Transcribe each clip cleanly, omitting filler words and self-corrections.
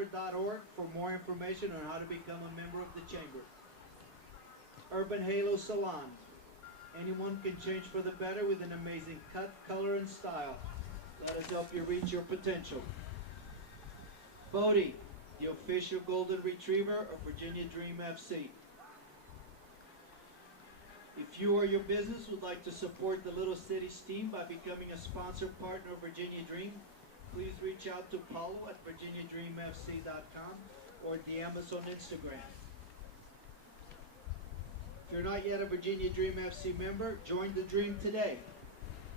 chamber.org for more information on how to become a member of the chamber. Urban Halo Salon. Anyone can change for the better with an amazing cut, color, and style. Let us help you reach your potential. Bodie, the official golden retriever of Virginia Dream FC. If you or your business would like to support the Little Cities team by becoming a sponsor partner of Virginia Dream, please reach out to Paulo at virginiadreamfc.com or DM us on Instagram. If you're not yet a Virginia Dream FC member, join the Dream today.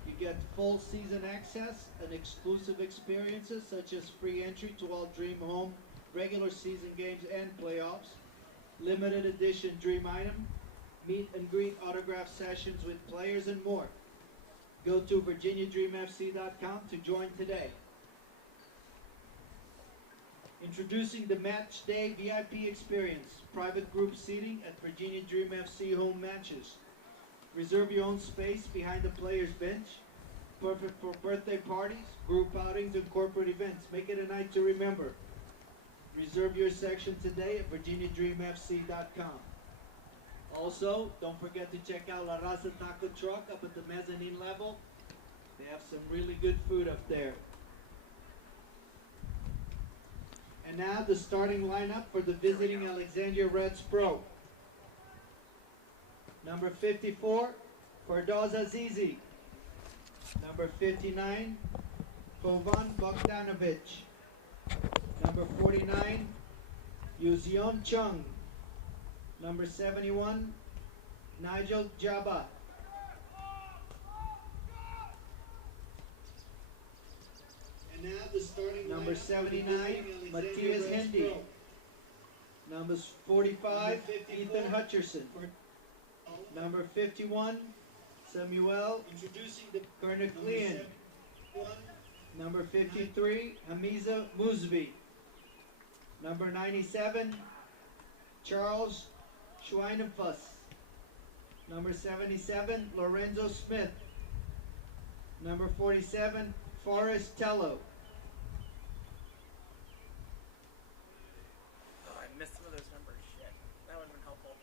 You get full season access and exclusive experiences such as free entry to all Dream home regular season games and playoffs, limited edition Dream item, meet and greet autograph sessions with players, and more. Go to virginiadreamfc.com to join today. Introducing the Match Day VIP experience, private group seating at Virginia Dream FC home matches. Reserve your own space behind the players' bench. Perfect for birthday parties, group outings, and corporate events. Make it a night to remember. Reserve your section today at virginiadreamfc.com. Also, don't forget to check out La Raza Taco Truck up at the mezzanine level. They have some really good food up there. And now the starting lineup for the visiting Alexandria Reds Pro. Number 54, Fardoz Azizi. Number 59, Bovan Bogdanovic. Number 49, Yuzion Chung. Number 71, Nigel Jabba. And now the starting number 79, Matthias Hendy. Numbers 45, Ethan Hutcherson. Number 51, Samuel Bernaclian. Number 53, Hamiza Muzvi. Number 97, Charles Schweinefuss. Number 77, Lorenzo Smith. Number 47, Forrest Tello. Oh, I missed some of those numbers. Shit. That would have been helpful.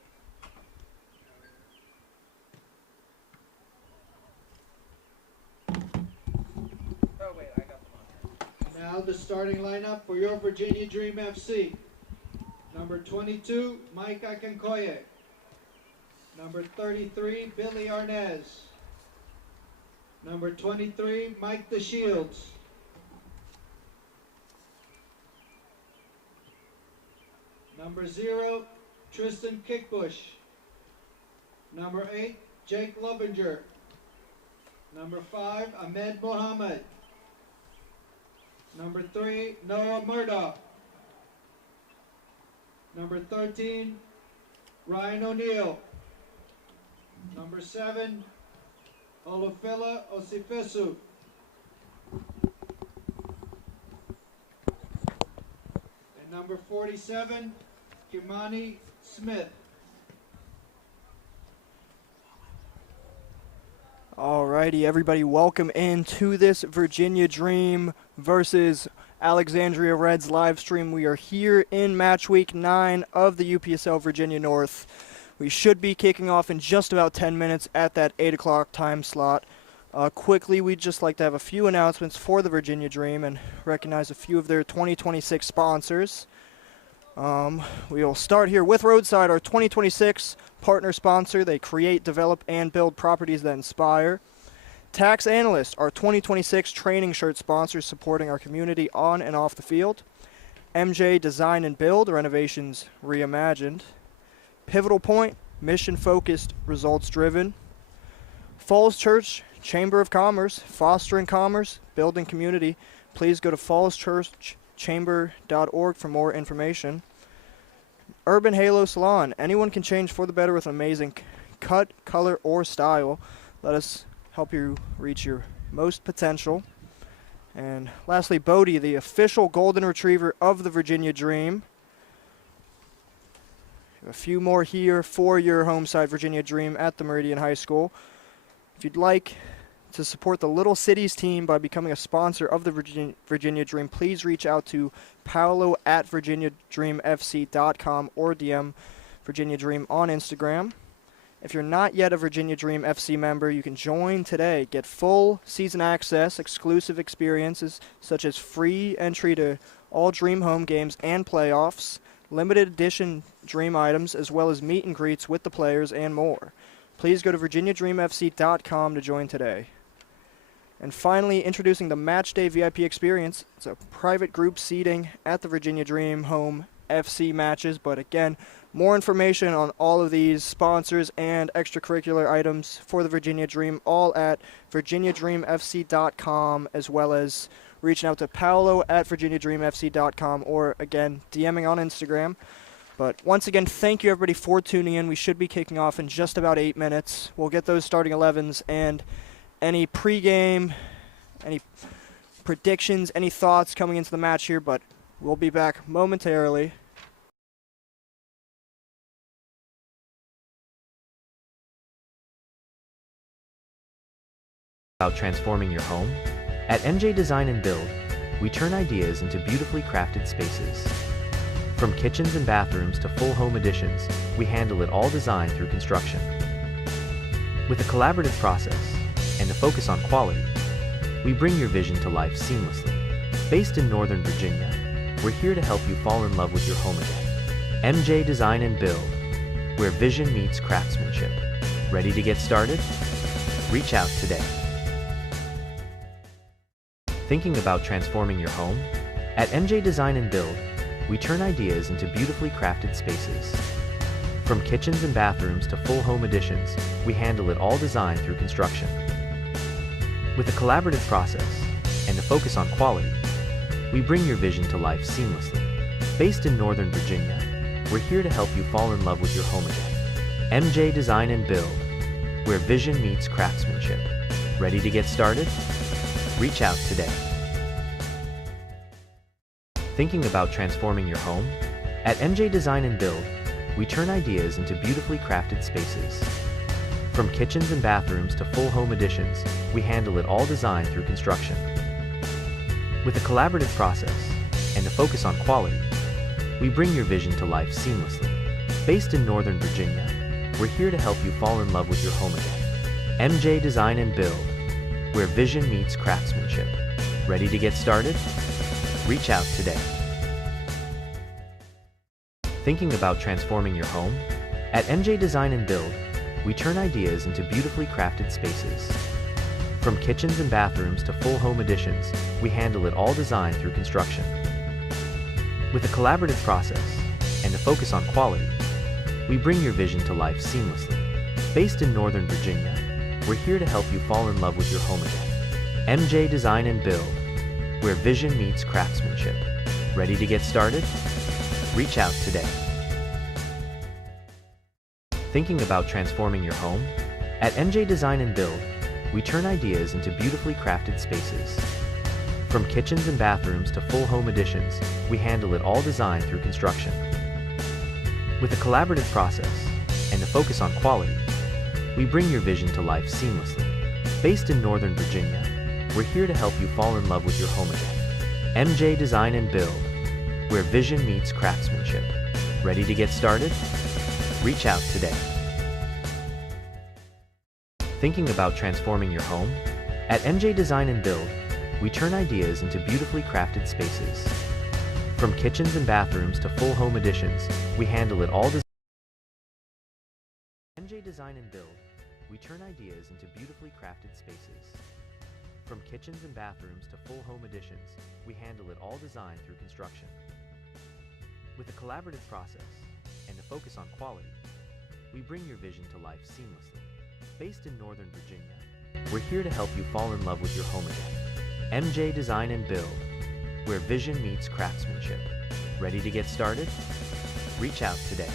Oh, wait, I got them on here. Now the starting lineup for your Virginia Dream FC. Number 22, Mike Akinkoye. Number 33, Billy Arnaz. Number 23, Mike DeShields. Number 0, Tristan Kickbush. Number 8, Jake Lobinger. Number 5, Ahmed Mohammed. Number 3, Noah Murdoch. Number 13, Ryan O'Neill. Number 7, Olufela Osifesu. And number 47, Kimani Smith. Alrighty, everybody, welcome into this Virginia Dream versus Alexandria Reds live stream. We are here in match week 9 of the UPSL Virginia North. We should be kicking off in just about 10 minutes at that 8 o'clock time slot. Quickly, we'd just like to have a few announcements for the Virginia Dream and recognize a few of their 2026 sponsors. We will start here with Roadside, our 2026 partner sponsor. They create, develop, and build properties that inspire. Tax Analyst, our 2026 training shirt sponsor, supporting our community on and off the field. MJ Design and Build, renovations reimagined. Pivotal Point, mission-focused, results-driven. Falls Church Chamber of Commerce, fostering commerce, building community. Please go to fallschurchchamber.org for more information. Urban Halo Salon, anyone can change for the better with an amazing cut, color, or style. Let us help you reach your most potential. And lastly, Bodie, the official golden retriever of the Virginia Dream. A few more here for your home side Virginia Dream at the Meridian High School. If you'd like to support the Little Cities team by becoming a sponsor of the Virginia Dream, please reach out to Paolo at VirginiaDreamFC.com or DM Virginia Dream on Instagram. If you're not yet a Virginia Dream FC member, you can join today. Get full season access, exclusive experiences such as free entry to all Dream home games and playoffs, limited edition Dream items, as well as meet and greets with the players and more. Please go to VirginiaDreamFC.com to join today. And finally, introducing the Matchday VIP experience. It's a private group seating at the Virginia Dream home FC matches, but again, more information on all of these sponsors and extracurricular items for the Virginia Dream, all at VirginiaDreamFC.com, as well as reaching out to Paolo at VirginiaDreamFC.com or, again, DMing on Instagram. But once again, thank you everybody for tuning in. We should be kicking off in just about 8 minutes. We'll get those starting 11s and any pregame, any predictions, any thoughts coming into the match here, but we'll be back momentarily. About transforming your home? At MJ Design and Build, we turn ideas into beautifully crafted spaces. From kitchens and bathrooms to full home additions, we handle it all design through construction. With a collaborative process and a focus on quality, we bring your vision to life seamlessly. Based in Northern Virginia, we're here to help you fall in love with your home again. MJ Design and Build, where vision meets craftsmanship. Ready to get started? Reach out today. Thinking about transforming your home? At MJ Design and Build, we turn ideas into beautifully crafted spaces. From kitchens and bathrooms to full home additions, we handle it all design through construction. With a collaborative process and a focus on quality, we bring your vision to life seamlessly. Based in Northern Virginia, we're here to help you fall in love with your home again. MJ Design and Build, where vision meets craftsmanship. Ready to get started? Reach out today. Thinking about transforming your home? At MJ Design and Build, we turn ideas into beautifully crafted spaces. From kitchens and bathrooms to full home additions, we handle it all design through construction. With a collaborative process and a focus on quality, we bring your vision to life seamlessly. Based in Northern Virginia, we're here to help you fall in love with your home again. MJ Design and Build, where vision meets craftsmanship. Ready to get started? Reach out today. Thinking about transforming your home? At MJ Design and Build, we turn ideas into beautifully crafted spaces. From kitchens and bathrooms to full home additions, we handle it all design through construction. With a collaborative process and a focus on quality, we bring your vision to life seamlessly. Based in Northern Virginia, we're here to help you fall in love with your home again. MJ Design and Build, where vision meets craftsmanship. Ready to get started? Reach out today. Thinking about transforming your home? At MJ Design and Build, we turn ideas into beautifully crafted spaces. From kitchens and bathrooms to full home additions, we handle it all design through construction. With a collaborative process and a focus on quality, we bring your vision to life seamlessly. Based in Northern Virginia, we're here to help you fall in love with your home again. MJ Design and Build, where vision meets craftsmanship. Ready to get started? Reach out today. Thinking about transforming your home? At MJ Design and Build, we turn ideas into beautifully crafted spaces. From kitchens and bathrooms to full home additions, we handle it all. MJ Design and Build, we turn ideas into beautifully crafted spaces. From kitchens and bathrooms to full home additions, we handle it all design through construction. With a collaborative process and a focus on quality, we bring your vision to life seamlessly. Based in Northern Virginia, we're here to help you fall in love with your home again. MJ Design and Build, where vision meets craftsmanship. Ready to get started? Reach out today.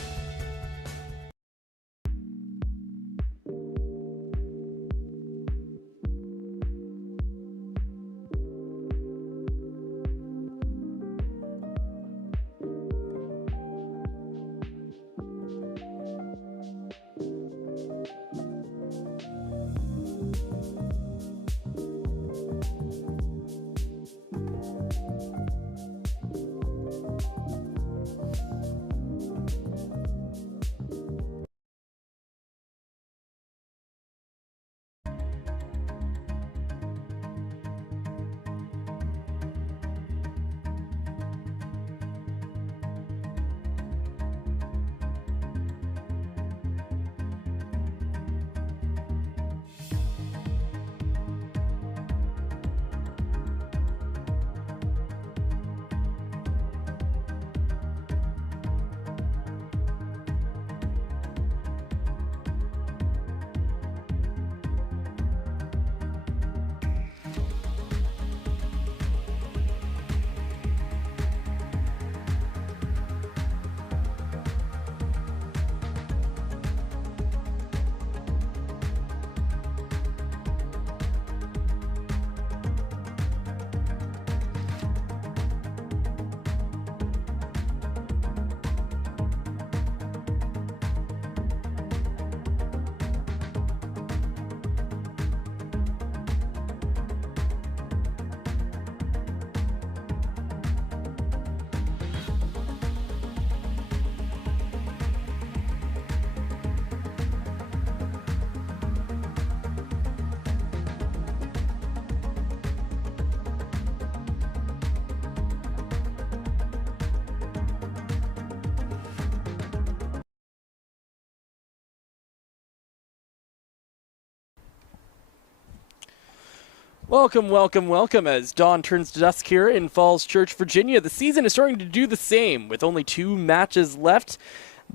Welcome, welcome, welcome. As dawn turns to dusk here in Falls Church, Virginia, the season is starting to do the same. With only 2 matches left,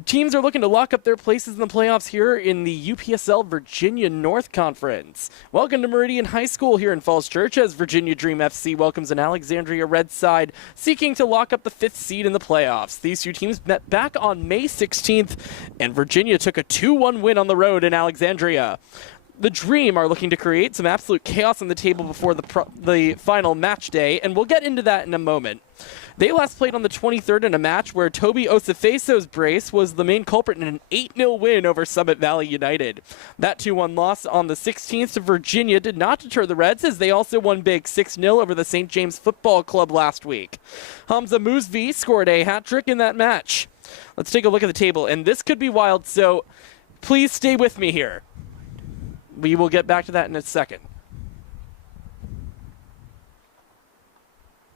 teams are looking to lock up their places in the playoffs here in the UPSL Virginia North Conference. Welcome to Meridian High School here in Falls Church as Virginia Dream FC welcomes an Alexandria Red side seeking to lock up the 5th seed in the playoffs. These 2 teams met back on May 16th, and Virginia took a 2-1 win on the road in Alexandria. The Dream are looking to create some absolute chaos on the table before the final match day, and we'll get into that in a moment. They last played on the 23rd in a match where Toby Osifeso's brace was the main culprit in an 8-0 win over Summit Valley United. That 2-1 loss on the 16th to Virginia did not deter the Reds, as they also won big 6-0 over the St. James Football Club last week. Hamza Mouzvi scored a hat-trick in that match. Let's take a look at the table, and this could be wild, so please stay with me here. We will get back to that in a second.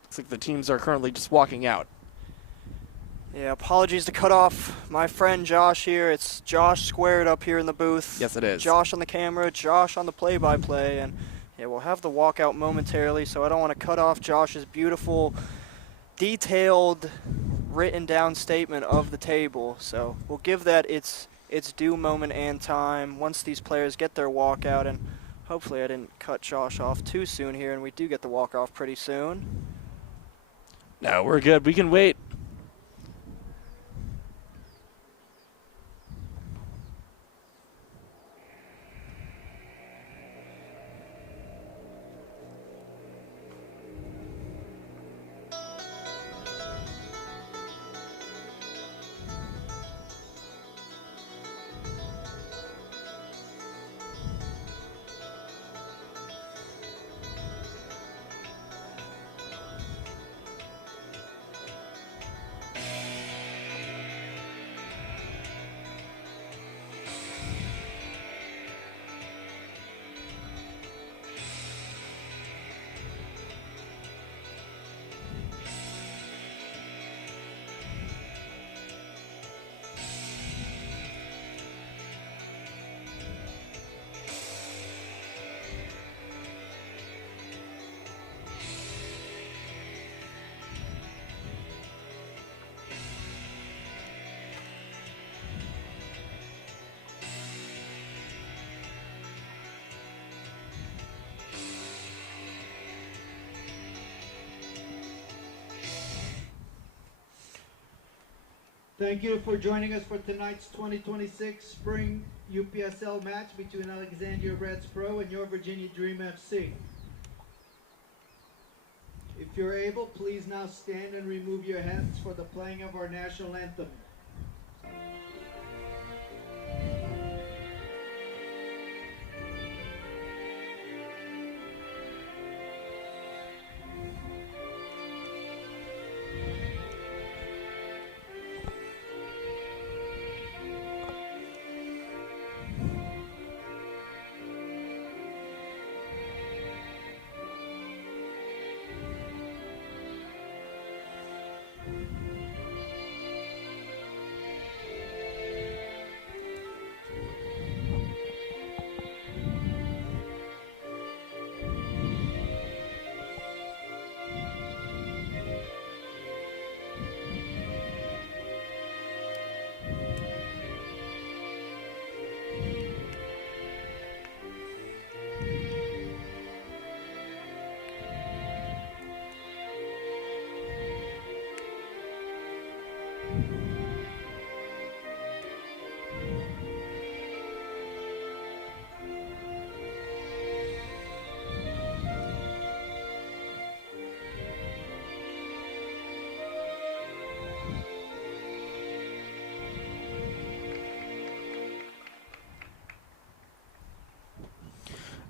Looks like the teams are currently just walking out. Yeah, apologies to cut off my friend Josh here. It's Josh squared up here in the booth. Yes, it is. Josh on the camera, Josh on the play-by-play, and yeah, we'll have the walkout momentarily, so I don't want to cut off Josh's beautiful, detailed, written-down statement of the table. So we'll give that its due moment and time once these players get their walkout, and hopefully I didn't cut Josh off too soon here, and we do get the walk-off pretty soon. No, we're good. We can wait. Thank you for joining us for tonight's 2026 Spring UPSL match between Alexandria Reds Pro and your Virginia Dream FC. If you're able, please now stand and remove your hats for the playing of our national anthem.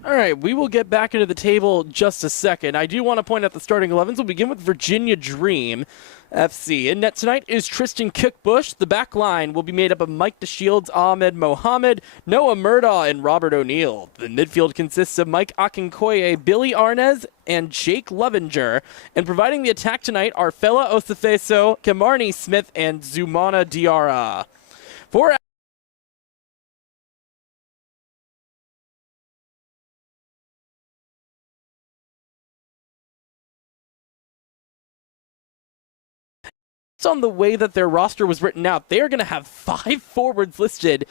All right, we will get back into the table just a second. I do want to point out the starting 11s. We'll begin with Virginia Dream FC. In net tonight is Tristan Cookbush. The back line will be made up of Mike DeShields, Ahmed Mohammed, Noah Murdaugh, and Robert O'Neill. The midfield consists of Mike Akinkoye, Billy Arnez, and Jake Lovinger. And providing the attack tonight are Fela Osifeso, Kamarni Smith, and Zumana Diarra. For based on the way that their roster was written out, they are going to have 5 forwards listed.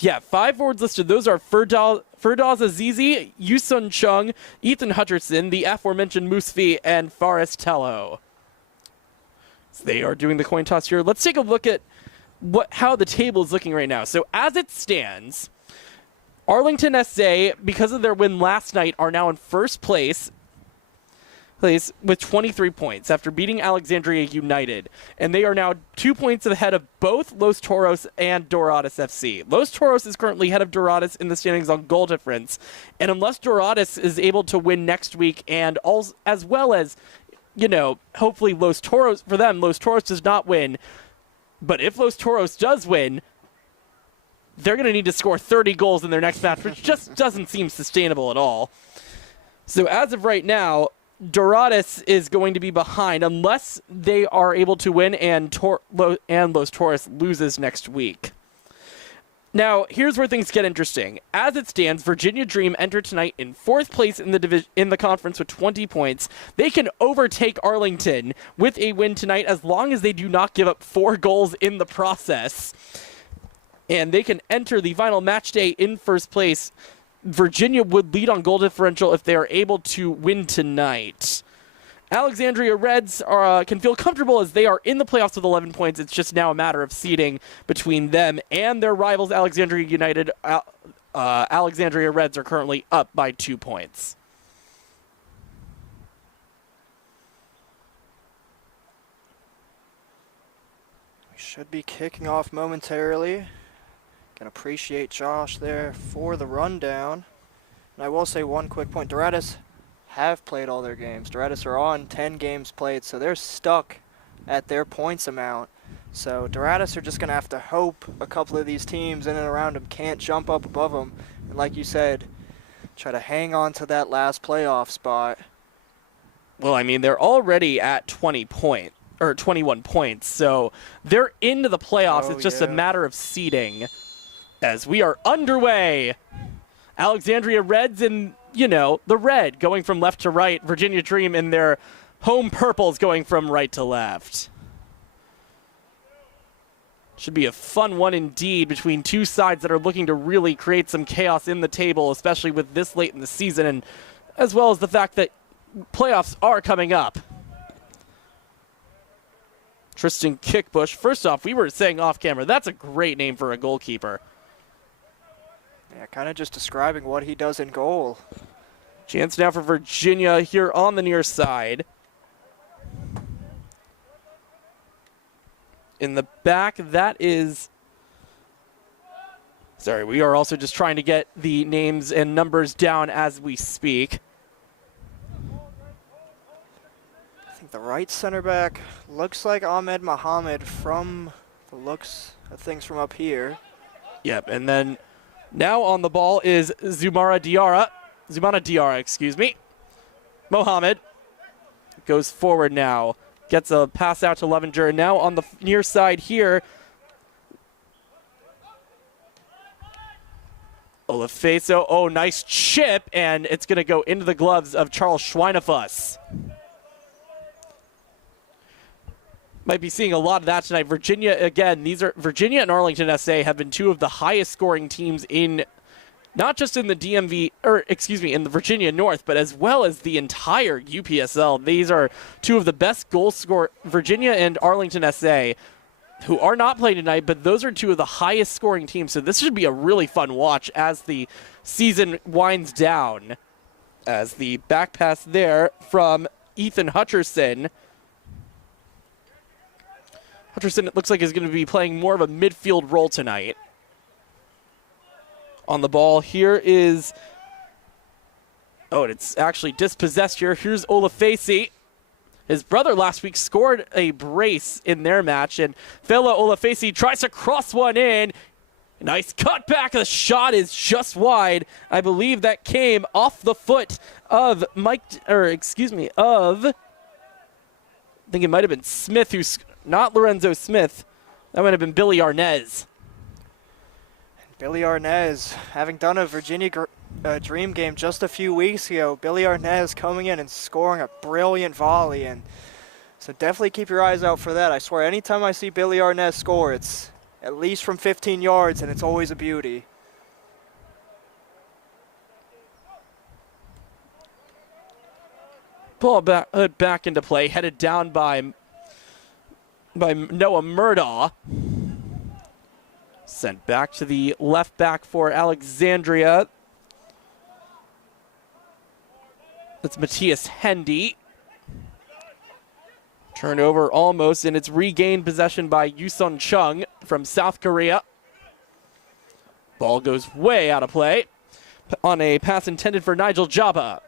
Yeah, 5 forwards listed. Those are Firdaz Azizi, Yusun Chung, Ethan Hutcherson, the aforementioned Musfi, and Faris Tello. So they are doing the coin toss here. Let's take a look at how the table is looking right now. So as it stands, Arlington SA, because of their win last night, are now in first place with 23 points after beating Alexandria United. And they are now 2 points ahead of both Los Toros and Dorados FC. Los Toros is currently ahead of Dorados in the standings on goal difference. And unless Dorados is able to win next week, and as well as, hopefully Los Toros does not win. But if Los Toros does win, they're going to need to score 30 goals in their next match, which just doesn't seem sustainable at all. So as of right now, Dorados is going to be behind unless they are able to win and Los Toros loses next week. Now, here's where things get interesting. As it stands, Virginia Dream entered tonight in 4th place in the conference with 20 points. They can overtake Arlington with a win tonight as long as they do not give up 4 goals in the process. And they can enter the final match day in 1st place. Virginia would lead on goal differential if they are able to win tonight. Alexandria Reds can feel comfortable as they are in the playoffs with 11 points. It's just now a matter of seeding between them and their rivals, Alexandria United. Alexandria Reds are currently up by 2 points. We should be kicking off momentarily. Can appreciate Josh there for the rundown. And I will say one quick point. Dorados have played all their games. Dorados are on 10 games played, so they're stuck at their points amount. So Dorados are just going to have to hope a couple of these teams in and around them can't jump up above them. And like you said, try to hang on to that last playoff spot. Well, I mean, they're already at 21 points, so they're into the playoffs. It's just a matter of seeding. As we are underway, Alexandria Reds in, the red going from left to right. Virginia Dream in their home purples going from right to left. Should be a fun one indeed between two sides that are looking to really create some chaos in the table, especially with this late in the season, and as well as the fact that playoffs are coming up. Tristan Kickbush. First off, we were saying off camera, that's a great name for a goalkeeper. Yeah, kind of just describing what he does in goal. Chance now for Virginia here on the near side. In the back, that is... Sorry, we are also just trying to get the names and numbers down as we speak. I think the right center back looks like Ahmed Mohammed from the looks of things from up here. Yep, and then now on the ball is Zumana Diarra, excuse me. Mohammed goes forward now. Gets a pass out to Levenger. And now on the near side here, Olafeso. Oh, nice chip, and it's going to go into the gloves of Charles Schweinefuss. Might be seeing a lot of that tonight. Virginia, again, Virginia and Arlington SA have been two of the highest scoring teams in, not just in the in the Virginia North, but as well as the entire UPSL. These are two of the best goal score, Virginia and Arlington SA, who are not playing tonight, but those are two of the highest scoring teams. So this should be a really fun watch as the season winds down. As the back pass there from Ethan Hutcherson. Hutcherson, it looks like, is going to be playing more of a midfield role tonight. On the ball here is... Oh, and it's actually dispossessed here. Here's Olafesi. His brother last week scored a brace in their match, and Fela Olafesi tries to cross one in. Nice cutback. The shot is just wide. I believe that came off the foot of I think it might have been Smith, who's not Lorenzo Smith. That might have been Billy Arnez. Billy Arnez, having done a Virginia Dream game just a few weeks ago, Billy Arnez coming in and scoring a brilliant volley and So definitely keep your eyes out for that. I swear, anytime I see Billy Arnaz score, it's at least from 15 yards, and it's always a beauty. Ball back into play, headed down by Noah Murdaugh. Sent back to the left back for Alexandria. That's Matthias Hendy. Turnover almost, and it's regained possession by Yusun Chung from South Korea. Ball goes way out of play on a pass intended for Nigel Jabba.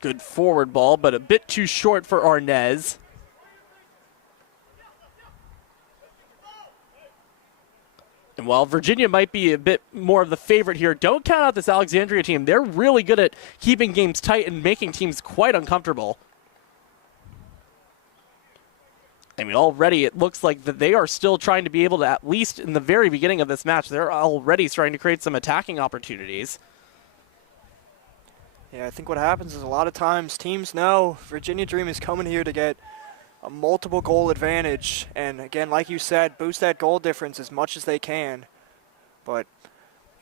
Good forward ball, but a bit too short for Arnaz. And while Virginia might be a bit more of the favorite here, don't count out this Alexandria team. They're really good at keeping games tight and making teams quite uncomfortable. I mean, already it looks like that they are still trying to be able to, at least in the very beginning of this match, they're already starting to create some attacking opportunities. Yeah, I think what happens is a lot of times teams know Virginia Dream is coming here to get a multiple goal advantage. And again, like you said, boost that goal difference as much as they can. But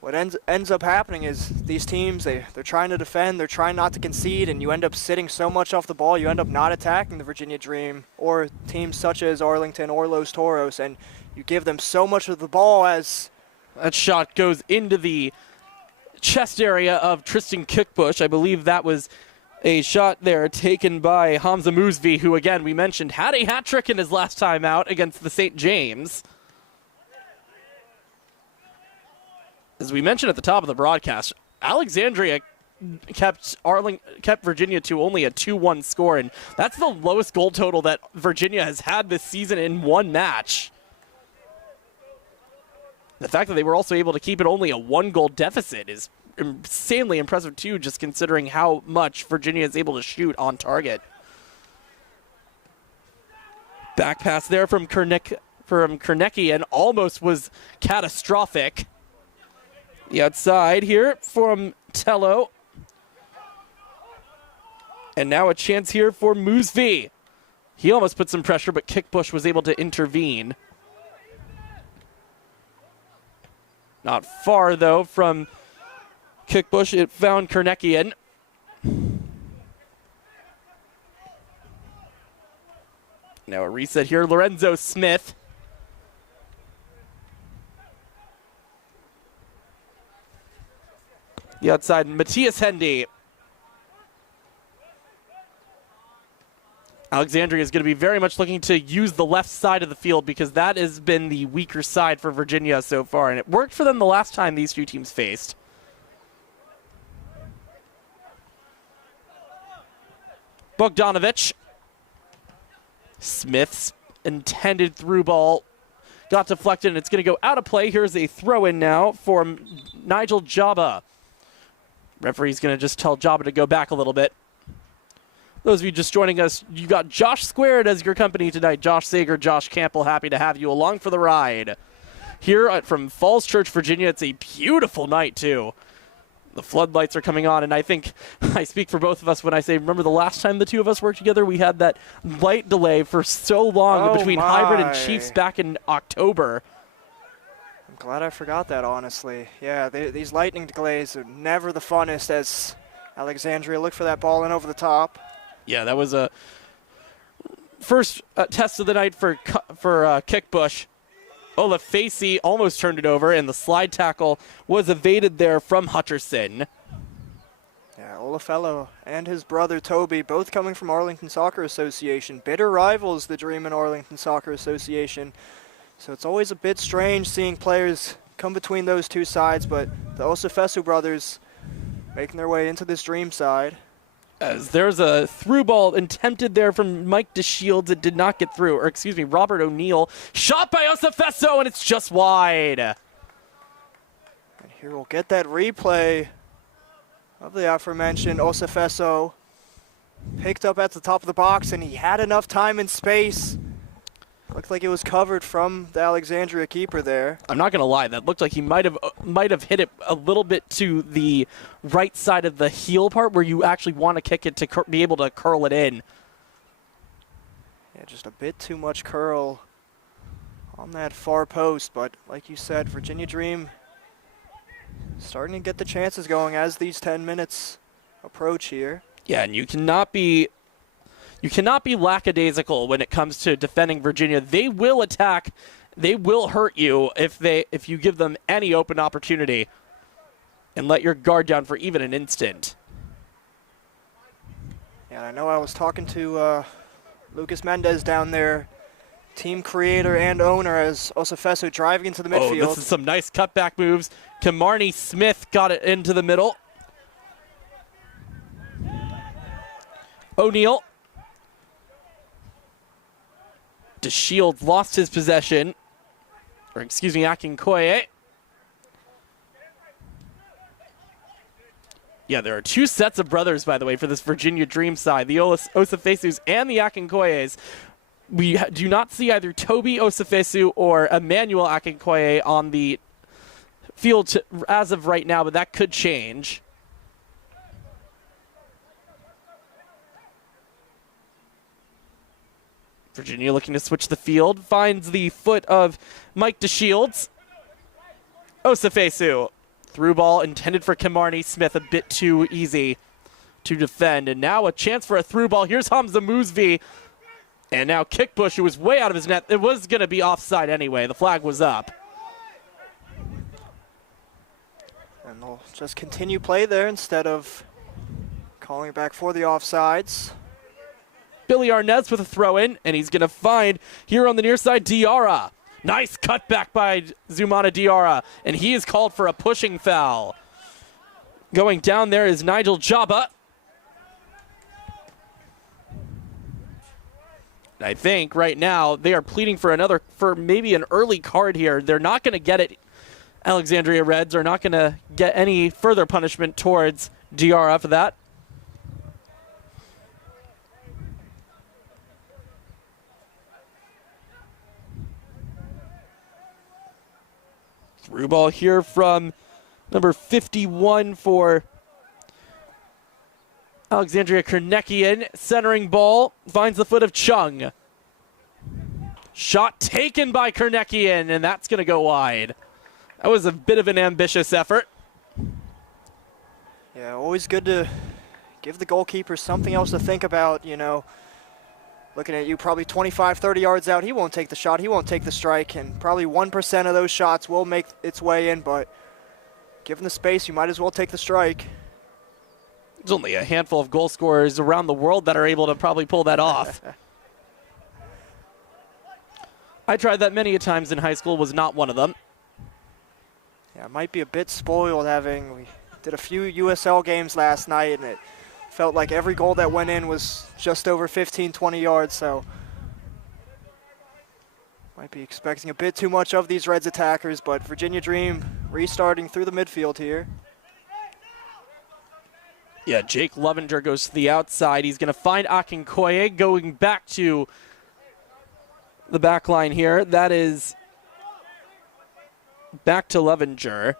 what ends up happening is these teams, they're trying to defend, they're trying not to concede, and you end up sitting so much off the ball, you end up not attacking the Virginia Dream or teams such as Arlington or Los Toros, and you give them so much of the ball as... That shot goes into the chest area of Tristan Kickbush. I believe that was a shot there taken by Hamza Mousvi, who, again, we mentioned had a hat trick in his last time out against the St. James. As we mentioned at the top of the broadcast, Alexandria kept Virginia to only a 2-1 score, and that's the lowest goal total that Virginia has had this season in one match. The fact that they were also able to keep it only a 1-goal deficit is insanely impressive too, just considering how much Virginia is able to shoot on target. Back pass there from Kernecki and almost was catastrophic. The outside here from Tello. And now a chance here for Mousvi. He almost put some pressure, but Kickbush was able to intervene. Not far, though, from Kickbush. It found Kerneckian. Now a reset here. Lorenzo Smith. The outside, Matthias Hendy. Alexandria is going to be very much looking to use the left side of the field because that has been the weaker side for Virginia so far, and it worked for them the last time these two teams faced. Bogdanovich. Smith's intended through ball got deflected, and it's going to go out of play. Here's a throw-in now for Nigel Jabba. Referee's going to just tell Jabba to go back a little bit. Those of you just joining us, you got Josh Squared as your company tonight. Josh Sager, Josh Campbell, happy to have you along for the ride. Here from Falls Church, Virginia, it's a beautiful night, too. The floodlights are coming on, and I think I speak for both of us when I say, remember the last time the two of us worked together? We had that light delay for so long between Hybrid and Chiefs back in October. I'm glad I forgot that, honestly. Yeah, these lightning delays are never the funnest as Alexandria look for that ball in over the top. Yeah, that was a first test of the night for Kickbush. Olaf Facey almost turned it over, and the slide tackle was evaded there from Hutcherson. Yeah, Olafello and his brother Toby, both coming from Arlington Soccer Association. Bitter rivals, the Dream and Arlington Soccer Association. So it's always a bit strange seeing players come between those two sides, but the Osafesu brothers making their way into this Dream side. As there's a through ball attempted there from Mike DeShields. It did not get through. Or excuse me, Robert O'Neill. Shot by Osafeso, and it's just wide. And here we'll get that replay of the aforementioned Osafeso. picked up at the top of the box, and he had enough time and space. Looked like it was covered from the Alexandria keeper there. I'm not going to lie. That looked like he might have hit it a little bit to the right side of the heel part where you actually want to kick it to be able to curl it in. Yeah, just a bit too much curl on that far post. But like you said, Virginia Dream starting to get the chances going as these 10 minutes approach here. Yeah, and you cannot be lackadaisical when it comes to defending Virginia. They will attack. They will hurt you if you give them any open opportunity and let your guard down for even an instant. Yeah, I know I was talking to Lucas Mendez down there, team creator and owner, as Osafesu driving into the midfield. Oh, this is some nice cutback moves. Kimarni Smith got it into the middle. O'Neal. DeShields lost his possession. Or excuse me, Akinkoye. Yeah, there are two sets of brothers, by the way, for this Virginia Dream side. The Osafesus and the Akinkoyes. We do not see either Toby Osafesu or Emmanuel Akinkoye on the field as of right now, but that could change. Virginia looking to switch the field. Finds the foot of Mike DeShields. Osafesu. Through ball intended for Kimarni Smith. A bit too easy to defend. And now a chance for a through ball. Here's Hamza Mousvi. And now Kickbush, who was way out of his net. It was going to be offside anyway. The flag was up. And they'll just continue play there instead of calling it back for the offsides. Billy Arnez with a throw-in, and he's going to find here on the near side Diarra. Nice cutback by Zumana Diarra, and he is called for a pushing foul. Going down there is Nigel Jabba. And I think right now they are pleading for maybe an early card here. They're not going to get it. Alexandria Reds are not going to get any further punishment towards Diarra for that. Through ball here from number 51 for Alexandria Kernekian. Centering ball, finds the foot of Chung. Shot taken by Kernekian, and that's going to go wide. That was a bit of an ambitious effort. Yeah, always good to give the goalkeeper something else to think about, you know. Looking at you probably 25, 30 yards out, he won't take the shot, he won't take the strike, and probably 1% of those shots will make its way in, but given the space, you might as well take the strike. There's only a handful of goal scorers around the world that are able to probably pull that off. I tried that many a times in high school, was not one of them. Yeah, might be a bit spoiled we did a few USL games last night, and it felt like every goal that went in was just over 15, 20 yards, so might be expecting a bit too much of these Reds attackers, but Virginia Dream restarting through the midfield here. Yeah, Jake Lovinger goes to the outside. He's going to find Akinkoye going back to the back line here. That is back to Lovinger.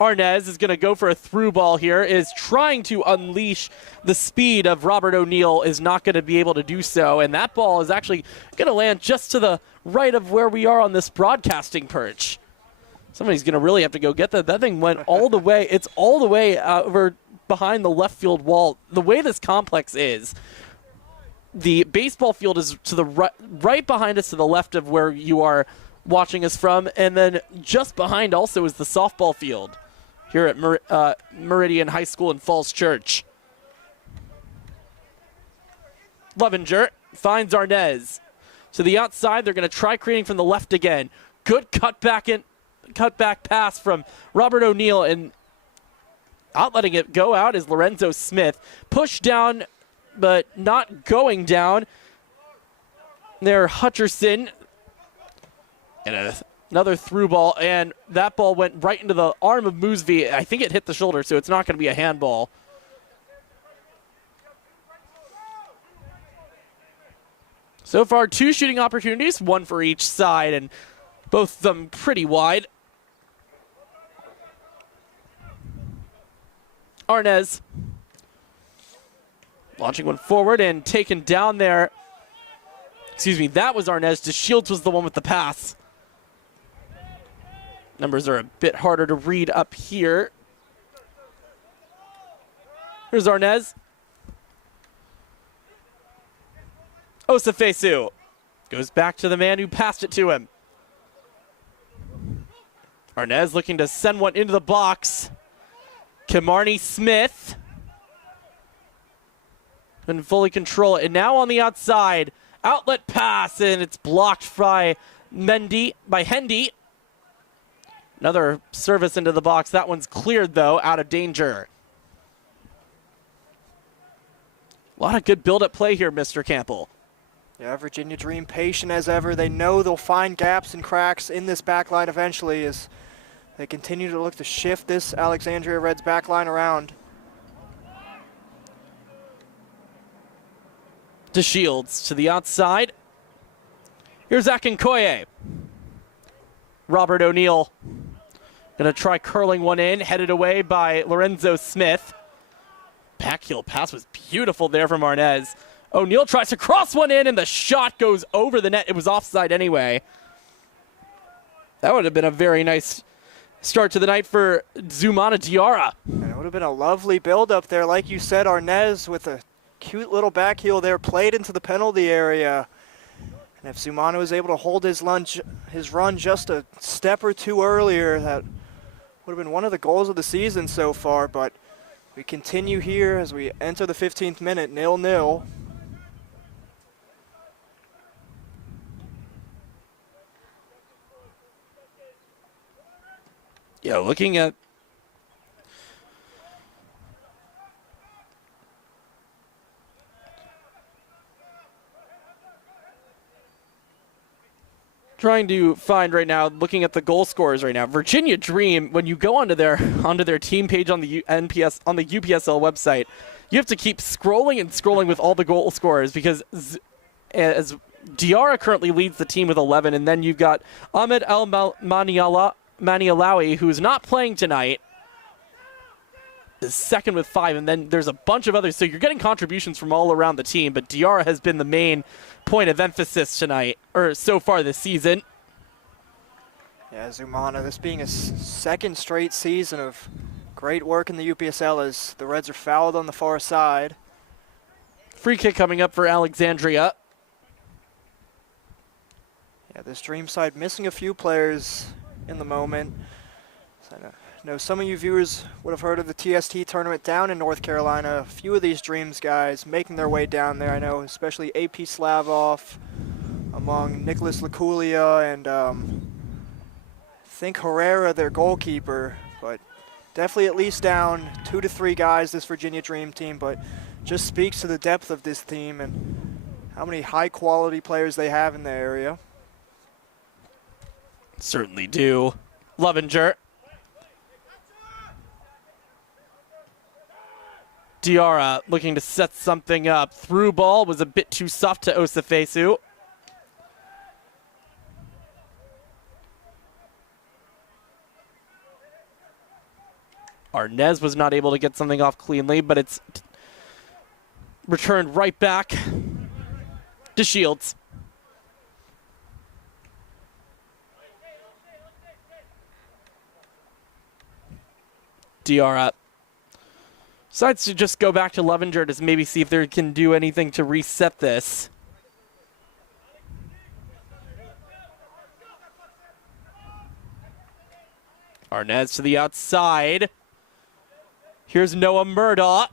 Arnez is going to go for a through ball here, is trying to unleash the speed of Robert O'Neal, is not going to be able to do so, and that ball is actually going to land just to the right of where we are on this broadcasting perch. Somebody's going to really have to go get that. That thing went all the way. It's all the way over behind the left field wall. The way this complex is, the baseball field is to the right behind us to the left of where you are watching us from, and then just behind also is the softball field here at Meridian High School in Falls Church. Lovinger finds Arnez. To the outside, they're going to try creating from the left again. Good cutback pass from Robert O'Neal, and not letting it go out is Lorenzo Smith. Pushed down, but not going down. There, Hutcherson. And another through ball, and that ball went right into the arm of Moosby. I think it hit the shoulder, so it's not going to be a handball. So far, 2 shooting opportunities, 1 for each side, and both of them pretty wide. Arnez launching one forward and taken down there. Excuse me, that was Arnez. DeShields was the one with the pass. Numbers are a bit harder to read up here. Here's Arnez. Osafesu goes back to the man who passed it to him. Arnez looking to send one into the box. Kimarni Smith can fully control it. And now on the outside, outlet pass, and it's blocked by Hendy. Another service into the box. That one's cleared, though, out of danger. A lot of good build-up play here, Mr. Campbell. Yeah, Virginia Dream patient as ever. They know they'll find gaps and cracks in this backline eventually as they continue to look to shift this Alexandria Reds backline around. DeShields to the outside. Here's Akinkoye. Robert O'Neill gonna try curling one in, headed away by Lorenzo Smith. Backheel pass was beautiful there from Arnez. O'Neill tries to cross one in, and the shot goes over the net. It was offside anyway. That would have been a very nice start to the night for Zumana Diarra. And it would have been a lovely build-up there. Like you said, Arnez with a cute little backheel there played into the penalty area. And if Zumana was able to hold his run just a step or two earlier, that would have been one of the goals of the season so far. But we continue here as we enter the 15th minute, 0-0. Yeah, looking at trying to find right now, looking at the goal scorers right now. Virginia Dream, when you go onto their team page on the UPSL website, you have to keep scrolling and scrolling with all the goal scorers because as Diarra currently leads the team with 11, and then you've got Ahmed Manialawi, who is not playing tonight, is second with 5, and then there's a bunch of others. So you're getting contributions from all around the team, but Diarra has been the main point of emphasis tonight, or so far this season. Yeah, Zumana, this being a second straight season of great work in the UPSL as the Reds are fouled on the far side. Free kick coming up for Alexandria. Yeah, this Dream side missing a few players in the moment. So I know some of you viewers would have heard of the TST tournament down in North Carolina. A few of these Dreams guys making their way down there. I know especially AP Slavov, among Nicholas Laculia, and I think Herrera, their goalkeeper. But definitely at least down 2 to 3 guys, this Virginia Dream team. But just speaks to the depth of this team and how many high-quality players they have in the area. Certainly do. Lovinger. Diarra looking to set something up. Through ball was a bit too soft to Osafesu. Arnez was not able to get something off cleanly, but it's returned right back to Shields. Diarra decides to just go back to Lovinger to maybe see if they can do anything to reset this. Arnez to the outside. Here's Noah Murdaugh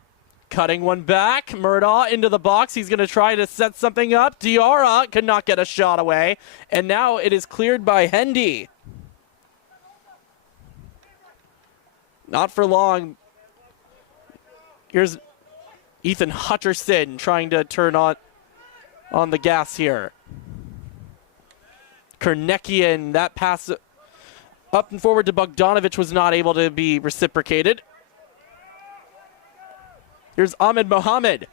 cutting one back. Murdaugh into the box. He's going to try to set something up. Diarra could not get a shot away. And now it is cleared by Hendy. Not for long. Here's Ethan Hutcherson trying to turn on the gas here. Kernekian, that pass up and forward to Bogdanovich was not able to be reciprocated. Here's Ahmed Mohammed.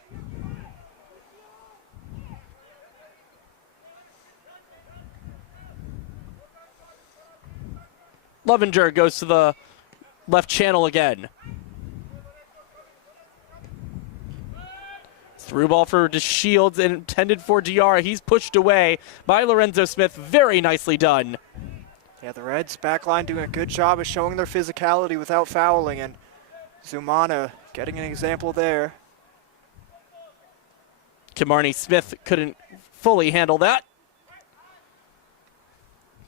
Lovinger goes to the left channel again. Through ball for DeShields, intended for Diarra. He's pushed away by Lorenzo Smith. Very nicely done. Yeah, the Reds backline doing a good job of showing their physicality without fouling, and Zumana getting an example there. Kimarni Smith couldn't fully handle that.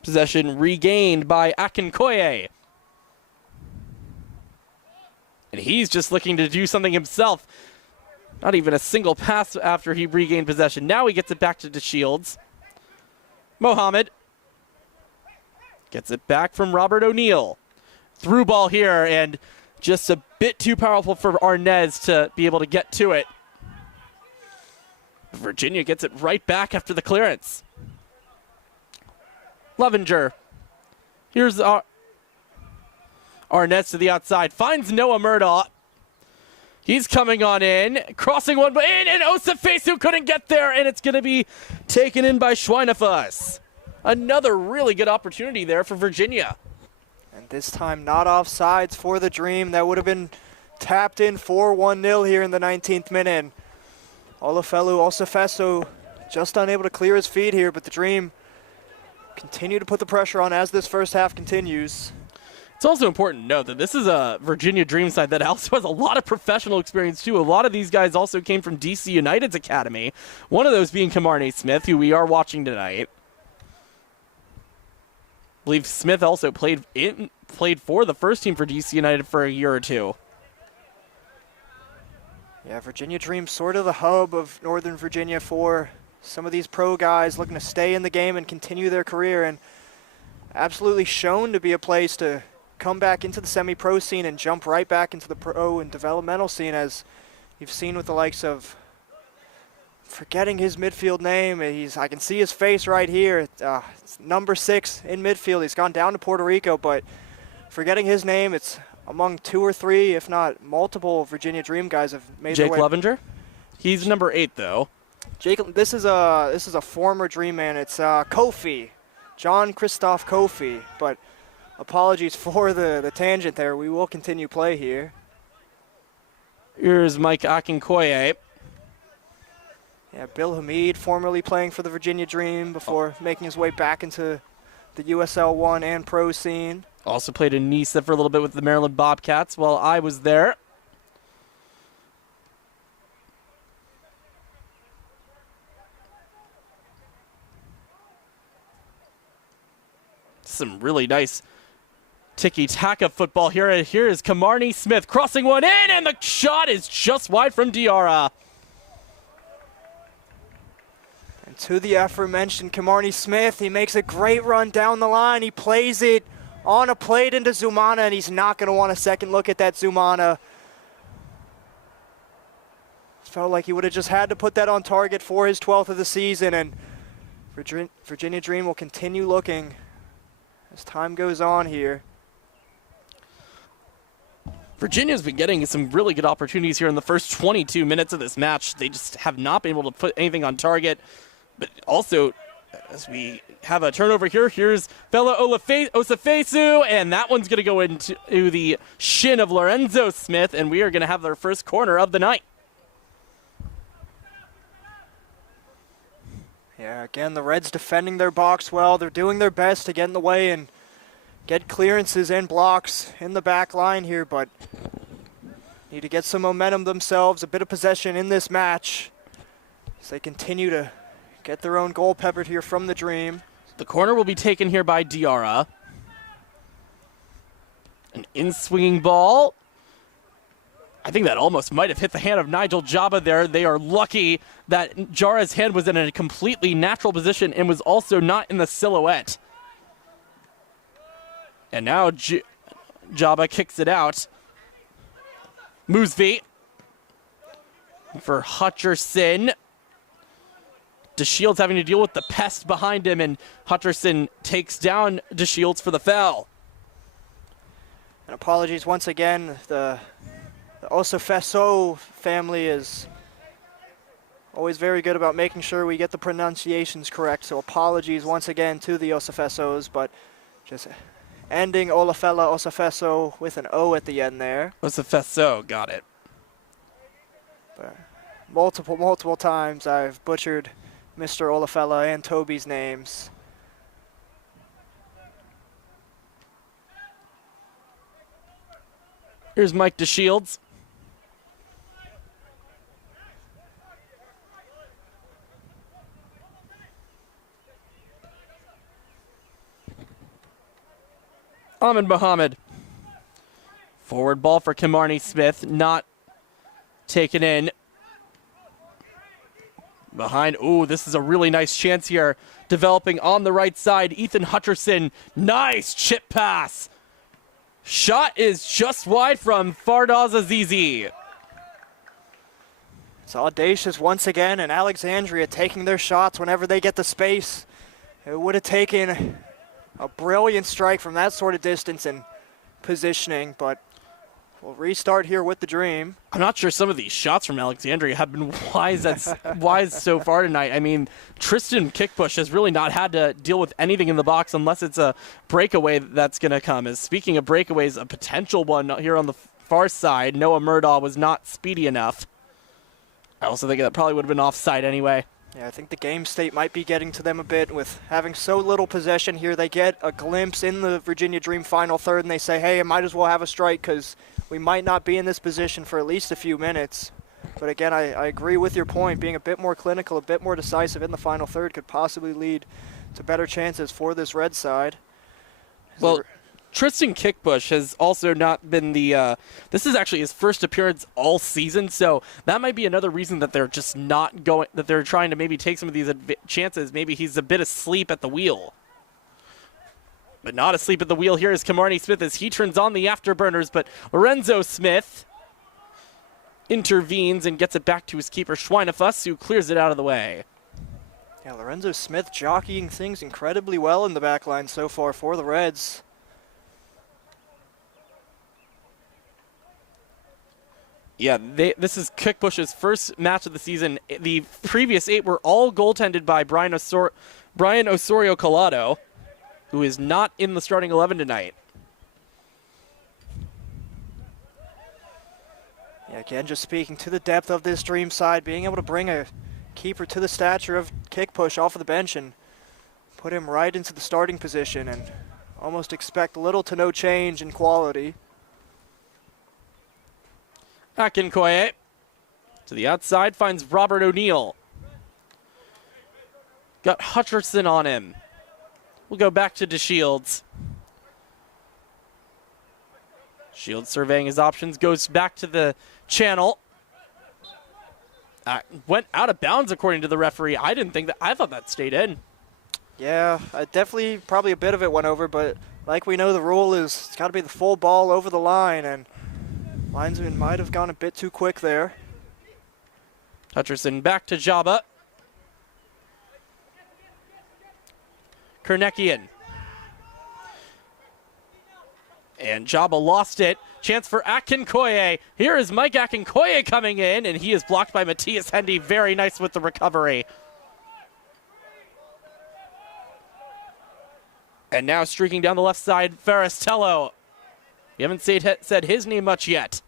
Possession regained by Akinkoye. And he's just looking to do something himself. Not even a single pass after he regained possession. Now he gets it back to DeShields. Mohammed gets it back from Robert O'Neill. Through ball here, and just a bit too powerful for Arnez to be able to get to it. Virginia gets it right back after the clearance. Lovinger. Here's Arnez to the outside. Finds Noah Murdaugh. He's coming on in. Crossing one in, and Osafesu couldn't get there, and it's going to be taken in by Schweinefuss. Another really good opportunity there for Virginia. And this time not offsides for the Dream. That would have been tapped in for 1-0 here in the 19th minute. Olufelu Osafesu just unable to clear his feet here, but the Dream continue to put the pressure on as this first half continues. It's also important to note that this is a Virginia Dream side that also has a lot of professional experience, too. A lot of these guys also came from DC United's academy, one of those being Kimarni Smith, who we are watching tonight. I believe Smith also played for the first team for DC United for a year or two. Yeah, Virginia Dream sort of the hub of Northern Virginia for some of these pro guys looking to stay in the game and continue their career, and absolutely shown to be a place to come back into the semi-pro scene and jump right back into the pro and developmental scene, as you've seen with the likes of, forgetting his midfield name, I can see his face right here. It's number 6 in midfield. He's gone down to Puerto Rico, but forgetting his name, it's among 2 or 3, if not multiple, Virginia Dream guys have made their way. Jake Lovinger? He's number 8, though. Jake, this is a former Dream man. It's Kofi, John Christoph Kofi, but apologies for the tangent there. We will continue play here. Here's Mike Akinkoye. Yeah, Bill Hamid, formerly playing for the Virginia Dream before making his way back into the USL 1 and pro scene. Also played in NISA for a little bit with the Maryland Bobcats while I was there. Some really nice tiki-taka football here. And here is Kimarni Smith crossing one in, and the shot is just wide from Diarra. And to the aforementioned Kimarni Smith, he makes a great run down the line. He plays it on a plate into Zumana, and he's not going to want a second look at that Zumana. Felt like he would have just had to put that on target for his 12th of the season, and Virginia Dream will continue looking as time goes on here. Virginia's been getting some really good opportunities here in the first 22 minutes of this match. They just have not been able to put anything on target. But also, as we have a turnover here, here's Fela Osafesu, and that one's going to go into the shin of Lorenzo Smith, and we are going to have their first corner of the night. Yeah, again, the Reds defending their box well. They're doing their best to get in the way and get clearances and blocks in the back line here, but need to get some momentum themselves, a bit of possession in this match as they continue to get their own goal peppered here from the Dream. The corner will be taken here by Diarra. An in-swinging ball. I think that almost might have hit the hand of Nigel Jabba there. They are lucky that Jara's hand was in a completely natural position and was also not in the silhouette. And now Jabba kicks it out. Moosby for Hutcherson. DeShields having to deal with the pest behind him, and Hutcherson takes down DeShields for the foul. And apologies once again, the Osafeso family is always very good about making sure we get the pronunciations correct, so apologies once again to the Osafesos, but just ending Olafella Osafeso with an O at the end there. Osafeso, got it. But multiple times I've butchered Mr. Olafella and Toby's names. Here's Mike DeShields. Ahmed Mohammed. Forward ball for Kimarni Smith, not taken in. Behind, ooh, this is a really nice chance here. Developing on the right side, Ethan Hutcherson. Nice chip pass. Shot is just wide from Fardaz Azizi. It's audacious once again, and Alexandria taking their shots whenever they get the space. It would have taken a brilliant strike from that sort of distance and positioning, but we'll restart here with the Dream. I'm not sure some of these shots from Alexandria have been wise so far tonight. I mean, Tristan Kickbush has really not had to deal with anything in the box unless it's a breakaway that's going to come. As speaking of breakaways, a potential one here on the far side, Noah Murdaugh was not speedy enough. I also think that probably would have been offside anyway. Yeah, I think the game state might be getting to them a bit with having so little possession here. They get a glimpse in the Virginia Dream final third and they say, hey, I might as well have a strike because we might not be in this position for at least a few minutes. But again, I agree with your point. Being a bit more clinical, a bit more decisive in the final third could possibly lead to better chances for this red side. Well, Tristan Kickbush has also not been the this is actually his first appearance all season, so that might be another reason that they're just not going, that they're trying to maybe take some of these chances. Maybe he's a bit asleep at the wheel. But not asleep at the wheel here is Kimarni Smith as he turns on the afterburners, but Lorenzo Smith intervenes and gets it back to his keeper, Schweinefuss, who clears it out of the way. Yeah, Lorenzo Smith jockeying things incredibly well in the back line so far for the Reds. Yeah, this is Kickbush's first match of the season. The previous 8 were all goaltended by Brian Osorio Collado, who is not in the starting 11 tonight. Yeah, again, just speaking to the depth of this Dream side, being able to bring a keeper to the stature of Kickbush off of the bench and put him right into the starting position and almost expect little to no change in quality. Akinkoye to the outside, finds Robert O'Neill. Got Hutcherson on him. We'll go back to DeShields. Shields surveying his options, goes back to the channel. Went out of bounds according to the referee. I thought that stayed in. Yeah, definitely probably a bit of it went over, but like we know the rule is it's got to be the full ball over the line, and linesman might have gone a bit too quick there. Hutcherson back to Jabba. Kernekian. And Jabba lost it. Chance for Akinkoye. Here is Mike Akinkoye coming in, and he is blocked by Matthias Hendy. Very nice with the recovery. And now streaking down the left side, Farastello. We haven't said his name much yet.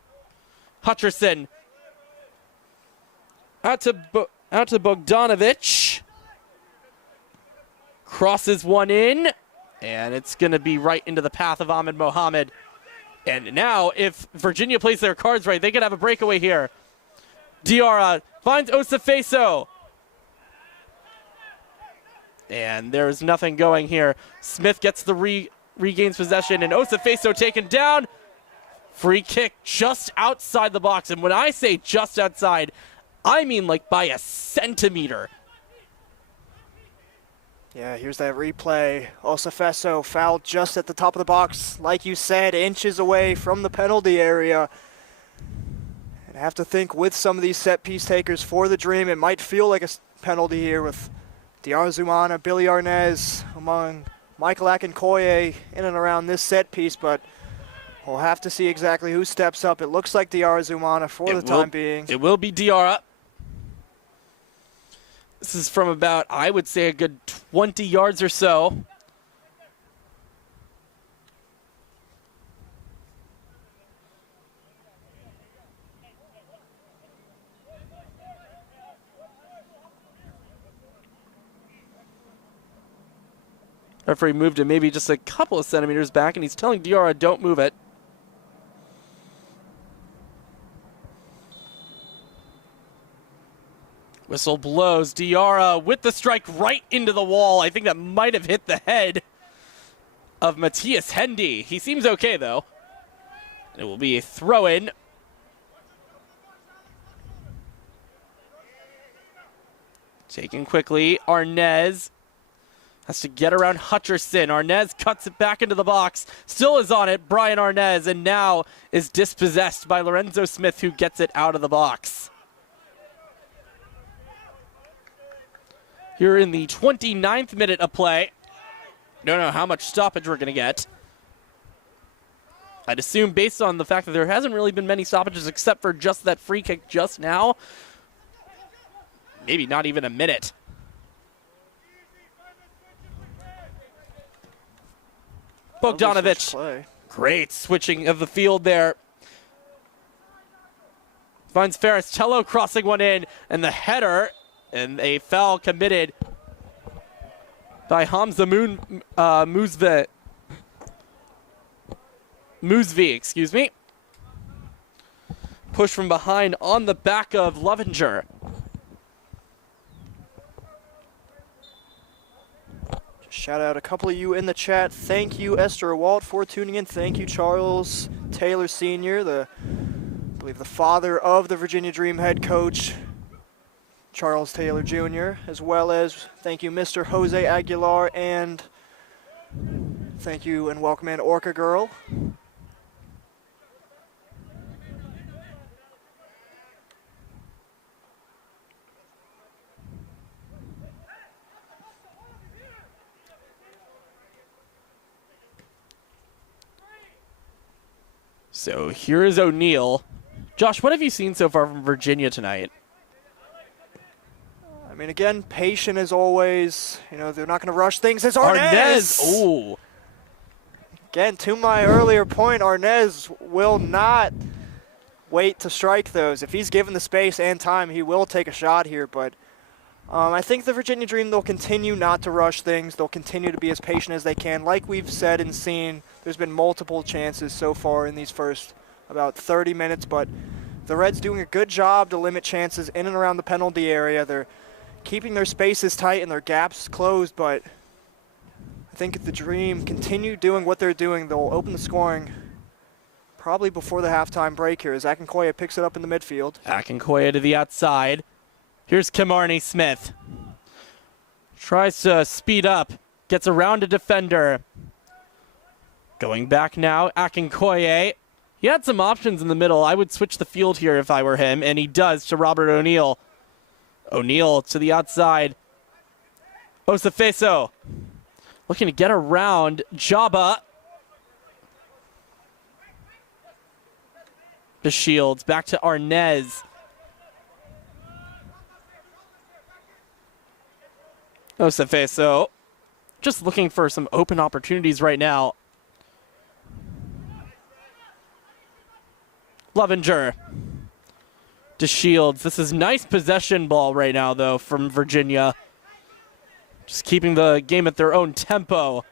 Hutcherson. Out to Bogdanovich. Crosses one in. And it's going to be right into the path of Ahmed Mohammed. And now, if Virginia plays their cards right, they could have a breakaway here. Diarra finds Osafeso. And there's nothing going here. Smith gets the regains possession, and Osafeso taken down. Free kick just outside the box. And when I say just outside, I mean like by a centimeter. Yeah, here's that replay. Osafeso fouled just at the top of the box. Like you said, inches away from the penalty area. And I have to think with some of these set piece takers for the Dream, it might feel like a penalty here with Diarra Zumana, Billy Arnez, among Michael Akinkoye in and around this set piece, but we'll have to see exactly who steps up. It looks like Diarra Zumana for the time being. It will be Diarra. This is from about, I would say, a good 20 yards or so. Referee moved him maybe just a couple of centimeters back, and he's telling Diarra, don't move it. Whistle blows. Diarra with the strike right into the wall. I think that might have hit the head of Matthias Hendy. He seems okay, though. It will be a throw-in. Taken quickly. Arnez has to get around Hutcherson. Arnez cuts it back into the box. Still is on it, Brian Arnez, and now is dispossessed by Lorenzo Smith, who gets it out of the box. Here in the 29th minute of play. Don't know how much stoppage we're going to get. I'd assume, based on the fact that there hasn't really been many stoppages except for just that free kick just now, maybe not even a minute. Bogdanovic. Great switching of the field there. Finds Ferris Tello crossing one in, and the header, and a foul committed by Hamza Moosvi, excuse me. Push from behind on the back of Lovinger. Shout out a couple of you in the chat. Thank you, Esther Walt, for tuning in. Thank you, Charles Taylor Sr., I believe the father of the Virginia Dream head coach, Charles Taylor Jr., as well as thank you, Mr. Jose Aguilar, and thank you and welcome in Orca Girl. So here is O'Neal. Josh, what have you seen so far from Virginia tonight? I mean, again, patient as always. You know, they're not going to rush things. It's Arnez! Oh. Again, to my earlier point, Arnez will not wait to strike those. If he's given the space and time, he will take a shot here. But I think the Virginia Dream, they'll continue not to rush things. They'll continue to be as patient as they can. Like we've said and seen, there's been multiple chances so far in these first about 30 minutes. But the Reds doing a good job to limit chances in and around the penalty area. They're keeping their spaces tight and their gaps closed. But I think if the Dream continue doing what they're doing, they'll open the scoring probably before the halftime break here as Akinkoya picks it up in the midfield. Akinkoya to the outside. Here's Kimarni Smith. Tries to speed up. Gets around a defender. Going back now, Akinkoya. He had some options in the middle. I would switch the field here if I were him, and he does to Robert O'Neal. O'Neal to the outside. Osafeso. Looking to get around Jabba. The Shields. Back to Arnez. Osafeso. Just looking for some open opportunities right now. Lovinger. To Shields. This is nice possession ball right now, though, from Virginia. Just keeping the game at their own tempo.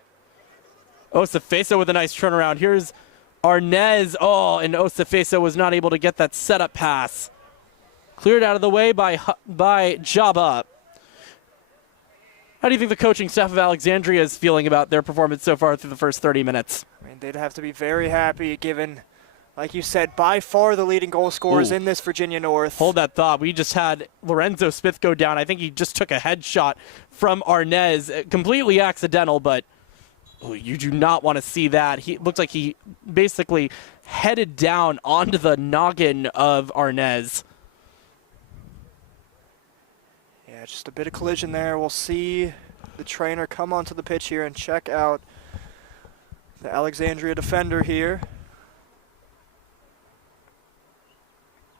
Osafeso with a nice turnaround. Here's Arnez. Oh, and Osafeso was not able to get that setup pass. Cleared out of the way by Jabba. How do you think the coaching staff of Alexandria is feeling about their performance so far through the first 30 minutes? I mean, they'd have to be very happy given, like you said, by far the leading goal scorers in this Virginia North. Hold that thought. We just had Lorenzo Smith go down. I think he just took a headshot from Arnez. Completely accidental, but you do not want to see that. He looks like he basically headed down onto the noggin of Arnez. Yeah, just a bit of collision there. We'll see the trainer come onto the pitch here and check out the Alexandria defender here.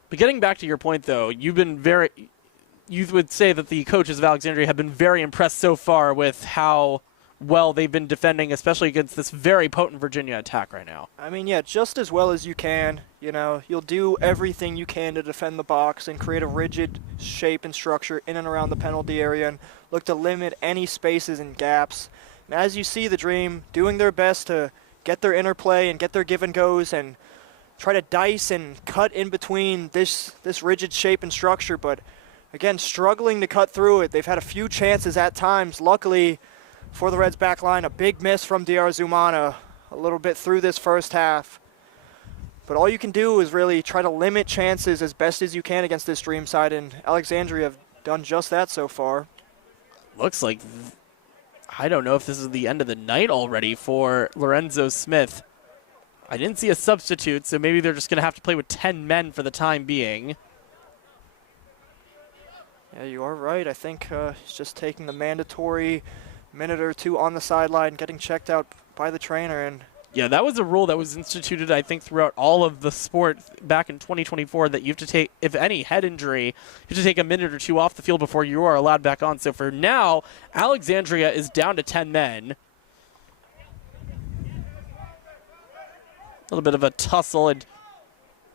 But getting back to your point, though, you would say that the coaches of Alexandria have been very impressed so far with how well they've been defending, especially against this very potent Virginia attack right now. I mean, yeah, just as well as you can. You know, you'll do everything you can to defend the box and create a rigid shape and structure in and around the penalty area and look to limit any spaces and gaps And as you see the Dream doing their best to get their interplay and get their give and goes and try to dice and cut in between this rigid shape and structure, but again, struggling to cut through it. They've had a few chances at times. Luckily for the Reds back line, a big miss from DR Zumana a little bit through this first half. But all you can do is really try to limit chances as best as you can against this Dream side, and Alexandria have done just that so far. Looks like, I don't know if this is the end of the night already for Lorenzo Smith. I didn't see a substitute, so maybe they're just going to have to play with 10 men for the time being. Yeah, you are right. I think he's just taking the mandatory minute or two on the sideline, getting checked out by the trainer. And yeah, that was a rule that was instituted, I think, throughout all of the sport back in 2024, that you have to take, if any head injury, you have to take a minute or two off the field before you are allowed back on. So for now, Alexandria is down to 10 men. A little bit of a tussle, and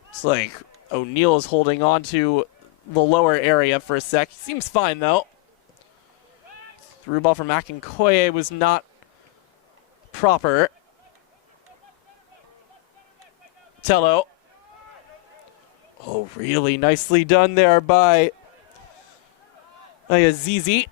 it's like O'Neal is holding on to the lower area for a sec. He seems fine, though. Through ball from Akinkoye was not proper. Tello. Oh, really nicely done there by Azizi.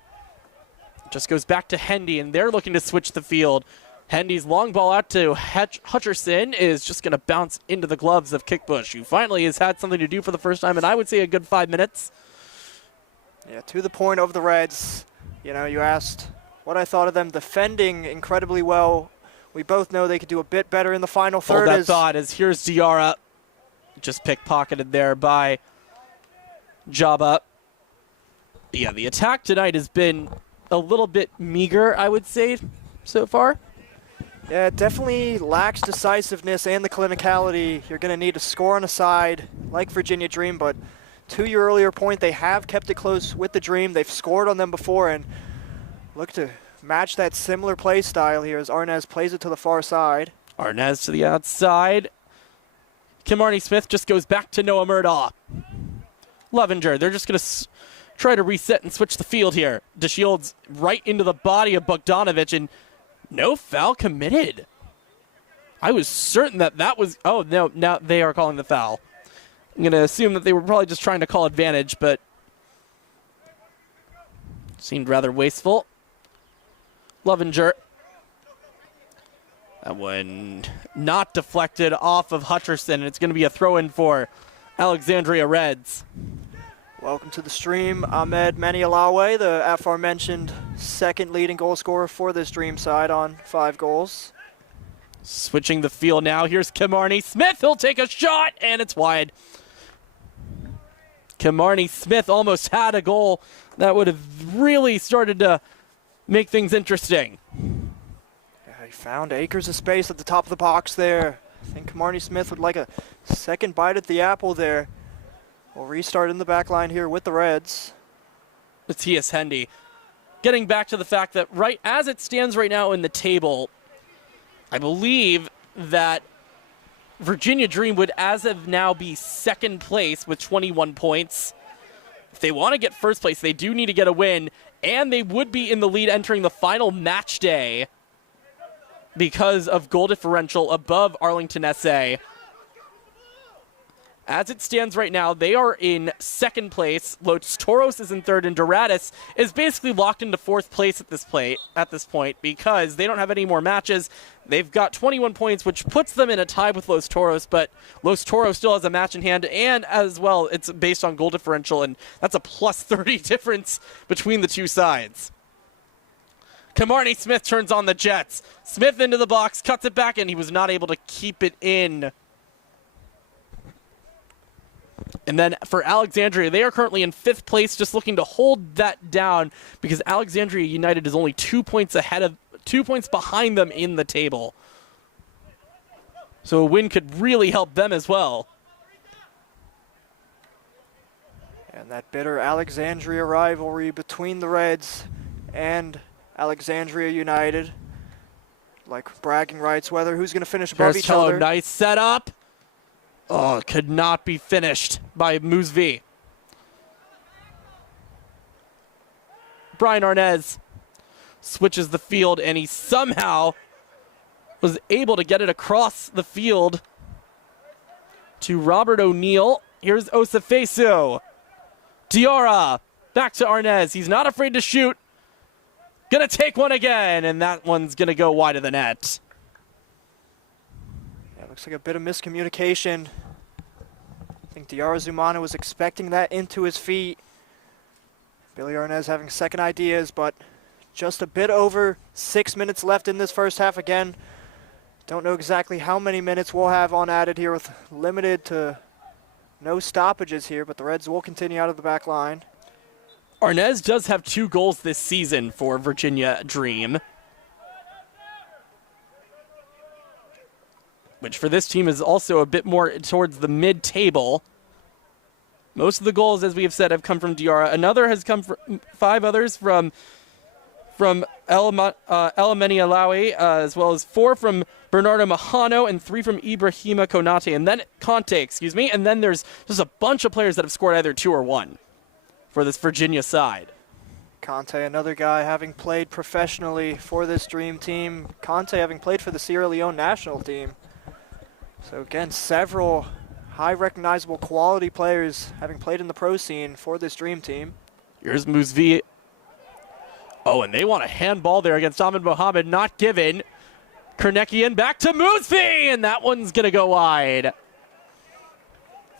Just goes back to Hendy, and they're looking to switch the field. Hendy's long ball out to Hutcherson is just going to bounce into the gloves of Kickbush, who finally has had something to do for the first time, and I would say a good 5 minutes. Yeah, to the point of the Reds. You know, you asked what I thought of them defending incredibly well. We both know they could do a bit better in the final third. Hold that thought, as here's Diarra. Just pickpocketed there by Jabba. Yeah, the attack tonight has been a little bit meager, I would say, so far. Yeah, it definitely lacks decisiveness and the clinicality. You're going to need to score on a side like Virginia Dream, but to your earlier point, they have kept it close with the Dream. They've scored on them before, and look to match that similar play style here as Arnaz plays it to the far side. Arnaz to the outside. Kimarni Smith just goes back to Noah Murdaugh. Lovinger, they're just going to try to reset and switch the field here. DeShields right into the body of Bogdanovich, and no foul committed. I was certain that was... Oh, no, now they are calling the foul. I'm going to assume that they were probably just trying to call advantage, but seemed rather wasteful. Lovinger. That one not deflected off of Hutcherson, and it's going to be a throw-in for Alexandria Reds. Welcome to the stream, Ahmed Manialawe, the aforementioned second leading goal scorer for this Dream side on 5 goals. Switching the field now. Here's Kimarni Smith. He'll take a shot, and it's wide. Kimarni Smith almost had a goal that would have really started to make things interesting. Yeah, he found acres of space at the top of the box there. I think Kimarni Smith would like a second bite at the apple there. We'll restart in the back line here with the Reds. Matthias Hendy. Getting back to the fact that right as it stands right now in the table, I believe that Virginia Dream would as of now be second place with 21 points. If they want to get first place, they do need to get a win, and they would be in the lead entering the final match day because of goal differential above Arlington SA. As it stands right now, they are in second place. Los Toros is in third, and Doratus is basically locked into fourth place at this point because they don't have any more matches. They've got 21 points, which puts them in a tie with Los Toros, but Los Toros still has a match in hand, and as well, it's based on goal differential, and that's a plus 30 difference between the two sides. Kimarni Smith turns on the Jets. Smith into the box, cuts it back, and he was not able to keep it in. And then for Alexandria, they are currently in 5th place, just looking to hold that down because Alexandria United is only 2 points behind them in the table. So a win could really help them as well. And that bitter Alexandria rivalry between the Reds and Alexandria United, like bragging rights, whether who's going to finish above each other. Nice setup. Oh, it could not be finished by Mousvi. Brian Arnez switches the field, and he somehow was able to get it across the field to Robert O'Neill. Here's Osafeso. Diarra back to Arnez. He's not afraid to shoot. Gonna take one again, and that one's gonna go wide of the net. Yeah, looks like a bit of miscommunication. I think Diarra Zumana was expecting that into his feet. Billy Arnez having second ideas, but just a bit over 6 minutes left in this first half again. Don't know exactly how many minutes we'll have on added here with limited to no stoppages here, but the Reds will continue out of the back line. Arnez does have 2 goals this season for Virginia Dream, which for this team is also a bit more towards the mid-table. Most of the goals, as we have said, have come from Diarra. Another has come from 5 others from Elameni Alawi, as well as 4 from Bernardo Mahano and 3 from Ibrahima Konate, and then Conte, and then there's just a bunch of players that have scored either 2 or 1 for this Virginia side. Conte, another guy having played professionally for this Dream team. Conte having played for the Sierra Leone national team. So again, several high recognizable quality players having played in the pro scene for this Dream team. Here's Mousvi. Oh, and they want a handball there against Ahmed Mohamed, not given. Kernekian back to Mousvi, and that one's going to go wide.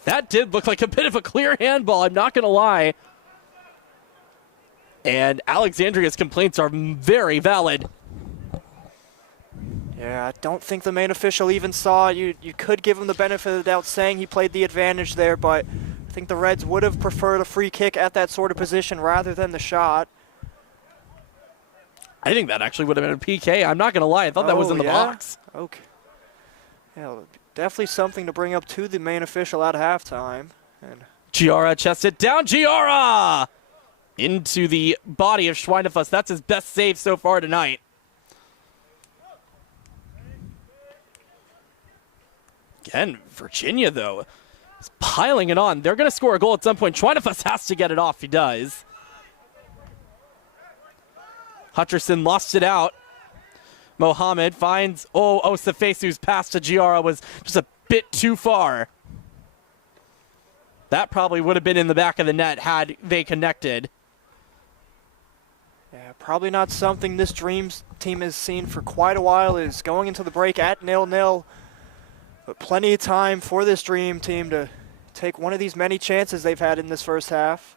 That did look like a bit of a clear handball, I'm not going to lie. And Alexandria's complaints are very valid. Yeah, I don't think the main official even saw it. You could give him the benefit of the doubt saying he played the advantage there, but I think the Reds would have preferred a free kick at that sort of position rather than the shot. I think that actually would have been a PK. I'm not going to lie. I thought that was in the box. Okay. Yeah, definitely something to bring up to the main official at halftime. And Giara chests it down. Giara! Into the body of Schweinefuss. That's his best save so far tonight. Again, Virginia, though, is piling it on. They're going to score a goal at some point. Schweinefuss has to get it off. He does. Hutcherson lost it out. Mohamed finds, Osafesu's pass to Giara was just a bit too far. That probably would have been in the back of the net had they connected. Yeah, probably not something this Dreams team has seen for quite a while, is going into the break at 0-0. But plenty of time for this Dream team to take one of these many chances they've had in this first half.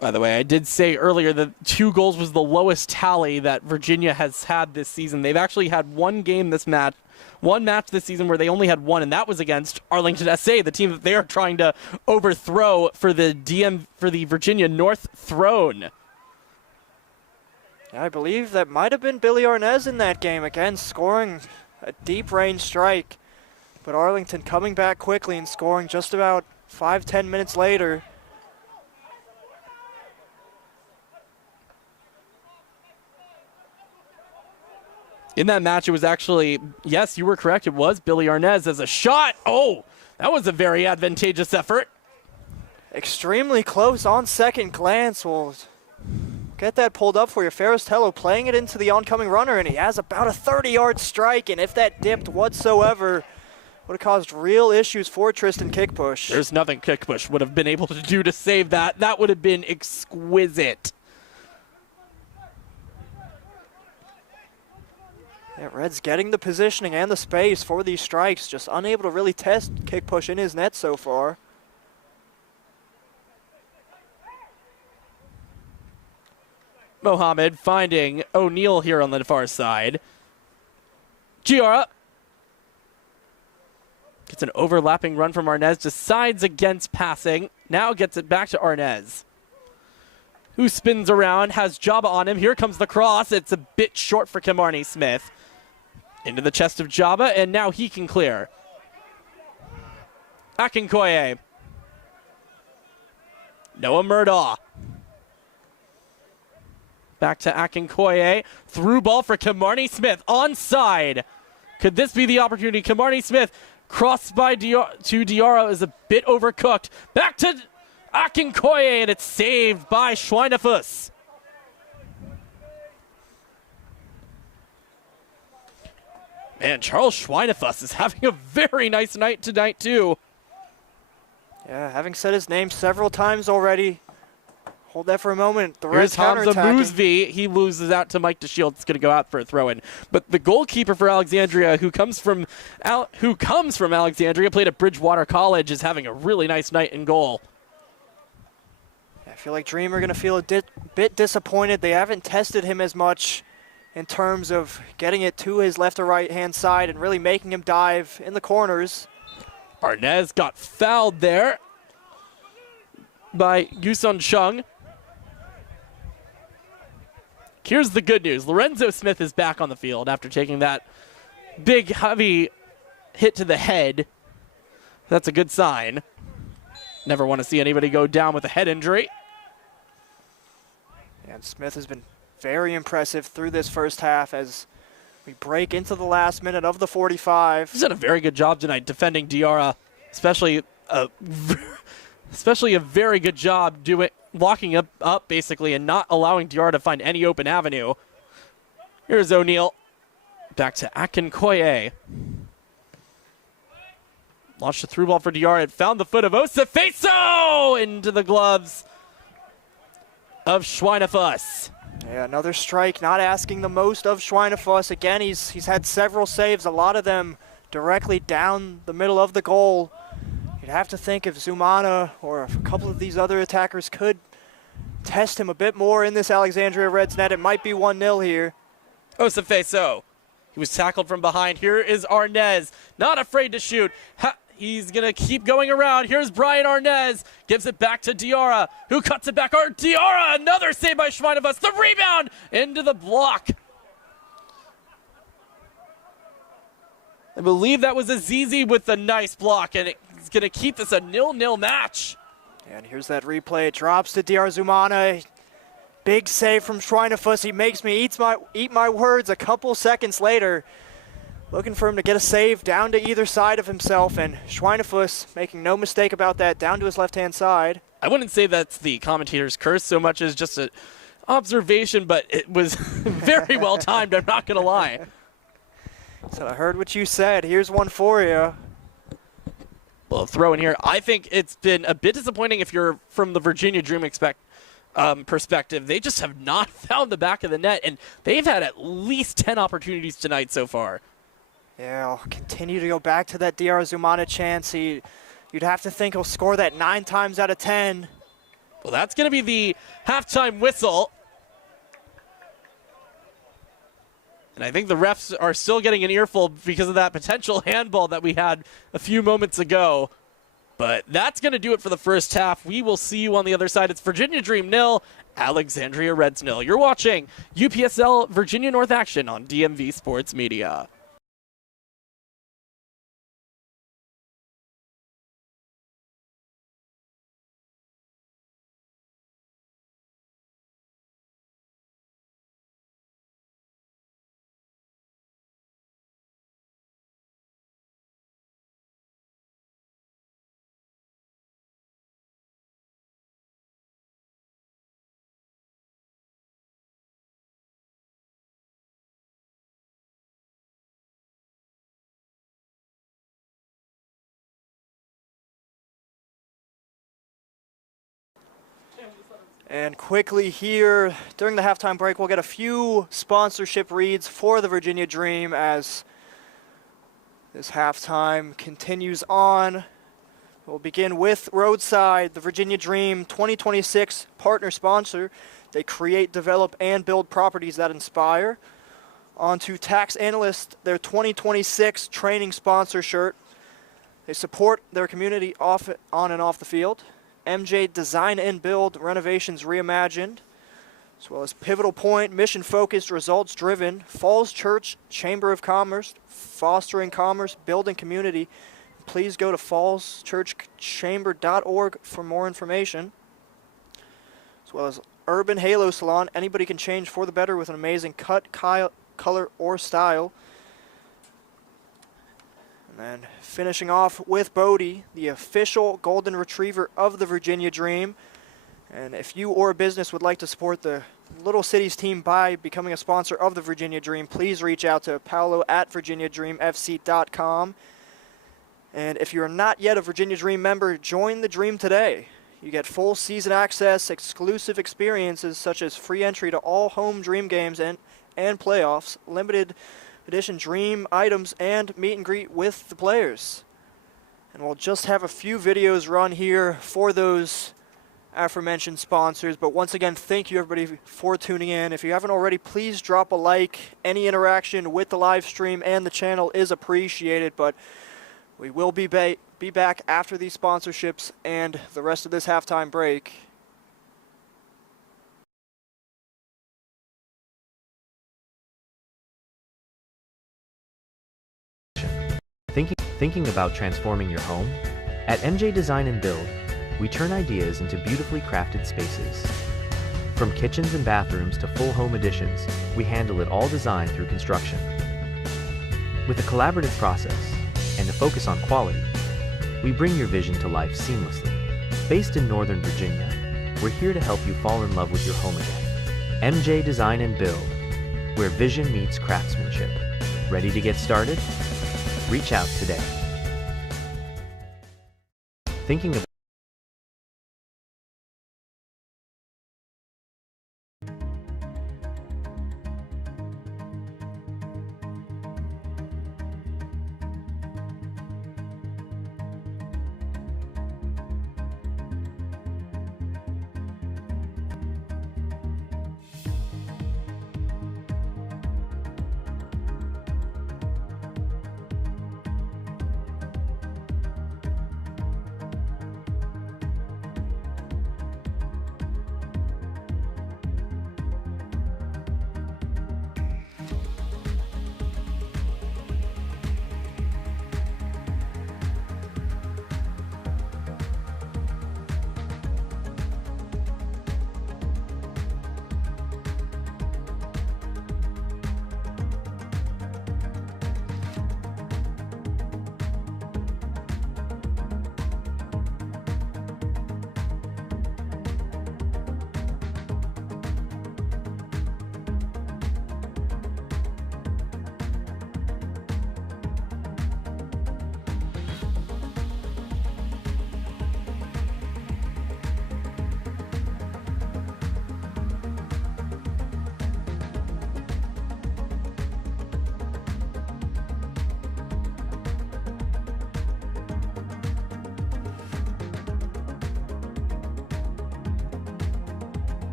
By the way, I did say earlier that 2 goals was the lowest tally that Virginia has had this season. They've actually had one match this season where they only had 1, and that was against Arlington SA, the team that they are trying to overthrow for the Virginia North throne. I believe that might have been Billy Arnez in that game, again scoring a deep range strike. But Arlington coming back quickly and scoring just about 5-10 minutes later. In that match, it was actually, yes, you were correct, it was Billy Arnez as a shot. Oh, that was a very advantageous effort. Extremely close on second glance. We'll get that pulled up for you. Ferristello playing it into the oncoming runner, and he has about a 30-yard strike, and if that dipped whatsoever, would have caused real issues for Tristan Kickpush. There's nothing Kickpush would have been able to do to save that. That would have been exquisite. Yeah, Reds getting the positioning and the space for these strikes, just unable to really test Kickpush in his net so far. Mohamed finding O'Neill here on the far side. Giara gets an overlapping run from Arnez, decides against passing, now gets it back to Arnez, who spins around, has Jabba on him. Here comes the cross. It's a bit short for Kimarni Smith. Into the chest of Jabba, and now he can clear. Akinkoye. Noah Murdaugh. Back to Akinkoye. Through ball for Kimarni Smith. Onside. Could this be the opportunity? Kimarni Smith Crossed by to Diarra is a bit overcooked. Back to Akinkoye, and it's saved by Schweinefus. Man, Charles Schweinefus is having a very nice night tonight, too. Yeah, having said his name several times already. Hold that for a moment. The Here's Reds Hamza counterattacking. Moosby. He loses out to Mike DeShields. It's going to go out for a throw-in. But the goalkeeper for Alexandria, who comes from Alexandria, played at Bridgewater College, is having a really nice night in goal. I feel like Dream are going to feel a bit disappointed. They haven't tested him as much in terms of getting it to his left or right-hand side and really making him dive in the corners. Arnez got fouled there by Yusun Chung. Here's the good news. Lorenzo Smith is back on the field after taking that big, heavy hit to the head. That's a good sign. Never want to see anybody go down with a head injury. And Smith has been very impressive through this first half as we break into the last minute of the 45. He's done a very good job tonight defending Diarra, especially a very good job locking up basically and not allowing Diarra to find any open avenue. Here's O'Neal. Back to Akinkoye. Launched a through ball for Diarra. It found the foot of Osefeso into the gloves of Schweinefus. Yeah, another strike, not asking the most of Schweinefus. Again, he's had several saves, a lot of them directly down the middle of the goal. You'd have to think if Zumana or a couple of these other attackers could test him a bit more in this Alexandria Reds net, it might be 1-0 here. Osefeso. He was tackled from behind. Here is Arnez, not afraid to shoot. He's going to keep going around. Here's Brian Arnez. Gives it back to Diarra, who cuts it back. Diarra, another save by Schweinefus. The rebound into the block. I believe that was Azizi with a nice block, and it's going to keep this a 0-0 match. And here's that replay. It drops to Diarra Zumana. Big save from Schweinefus. He makes me eat my words a couple seconds later. Looking for him to get a save down to either side of himself, and Schweinefus, making no mistake about that, down to his left-hand side. I wouldn't say that's the commentator's curse so much as just an observation, but it was very well timed, I'm not going to lie. So I heard what you said. Here's one for you. Well, throw in here. I think it's been a bit disappointing if you're from the Virginia Dream perspective. They just have not found the back of the net, and they've had at least 10 opportunities tonight so far. Yeah, I'll continue to go back to that Diarra Zumana chance. You'd have to think he'll score that 9 times out of 10. Well, that's going to be the halftime whistle. And I think the refs are still getting an earful because of that potential handball that we had a few moments ago. But that's going to do it for the first half. We will see you on the other side. It's Virginia Dream 0, Alexandria Reds 0. You're watching UPSL Virginia North action on DMV Sports Media. And quickly here, during the halftime break, we'll get a few sponsorship reads for the Virginia Dream as this halftime continues on. We'll begin with Roadside, the Virginia Dream 2026 partner sponsor. They create, develop, and build properties that inspire. On to Tax Analyst, their 2026 training sponsor shirt. They support their community on and off the field. MJ Design and Build, Renovations Reimagined, as well as Pivotal Point, mission-focused, results-driven, Falls Church, Chamber of Commerce, fostering commerce, building community. Please go to fallschurchchamber.org for more information, as well as Urban Halo Salon. Anybody can change for the better with an amazing cut, color, or style. And finishing off with Bodie, the official golden retriever of the Virginia Dream. And if you or a business would like to support the Little Cities team by becoming a sponsor of the Virginia Dream, please reach out to Paolo at virginiadreamfc.com. And if you're not yet a Virginia Dream member, join the Dream today. You get full season access, exclusive experiences such as free entry to all home Dream games and playoffs, limited edition Dream items, and meet and greet with the players. And we'll just have a few videos run here for those aforementioned sponsors. But once again, thank you everybody for tuning in. If you haven't already, please drop a like. Any interaction with the live stream and the channel is appreciated. But we will be back after these sponsorships and the rest of this halftime break. Thinking about transforming your home? At MJ Design and Build, we turn ideas into beautifully crafted spaces. From kitchens and bathrooms to full home additions, we handle it all design through construction. With a collaborative process and a focus on quality, we bring your vision to life seamlessly. Based in Northern Virginia, we're here to help you fall in love with your home again. MJ Design and Build, where vision meets craftsmanship. Ready to get started? Reach out today. Thinking about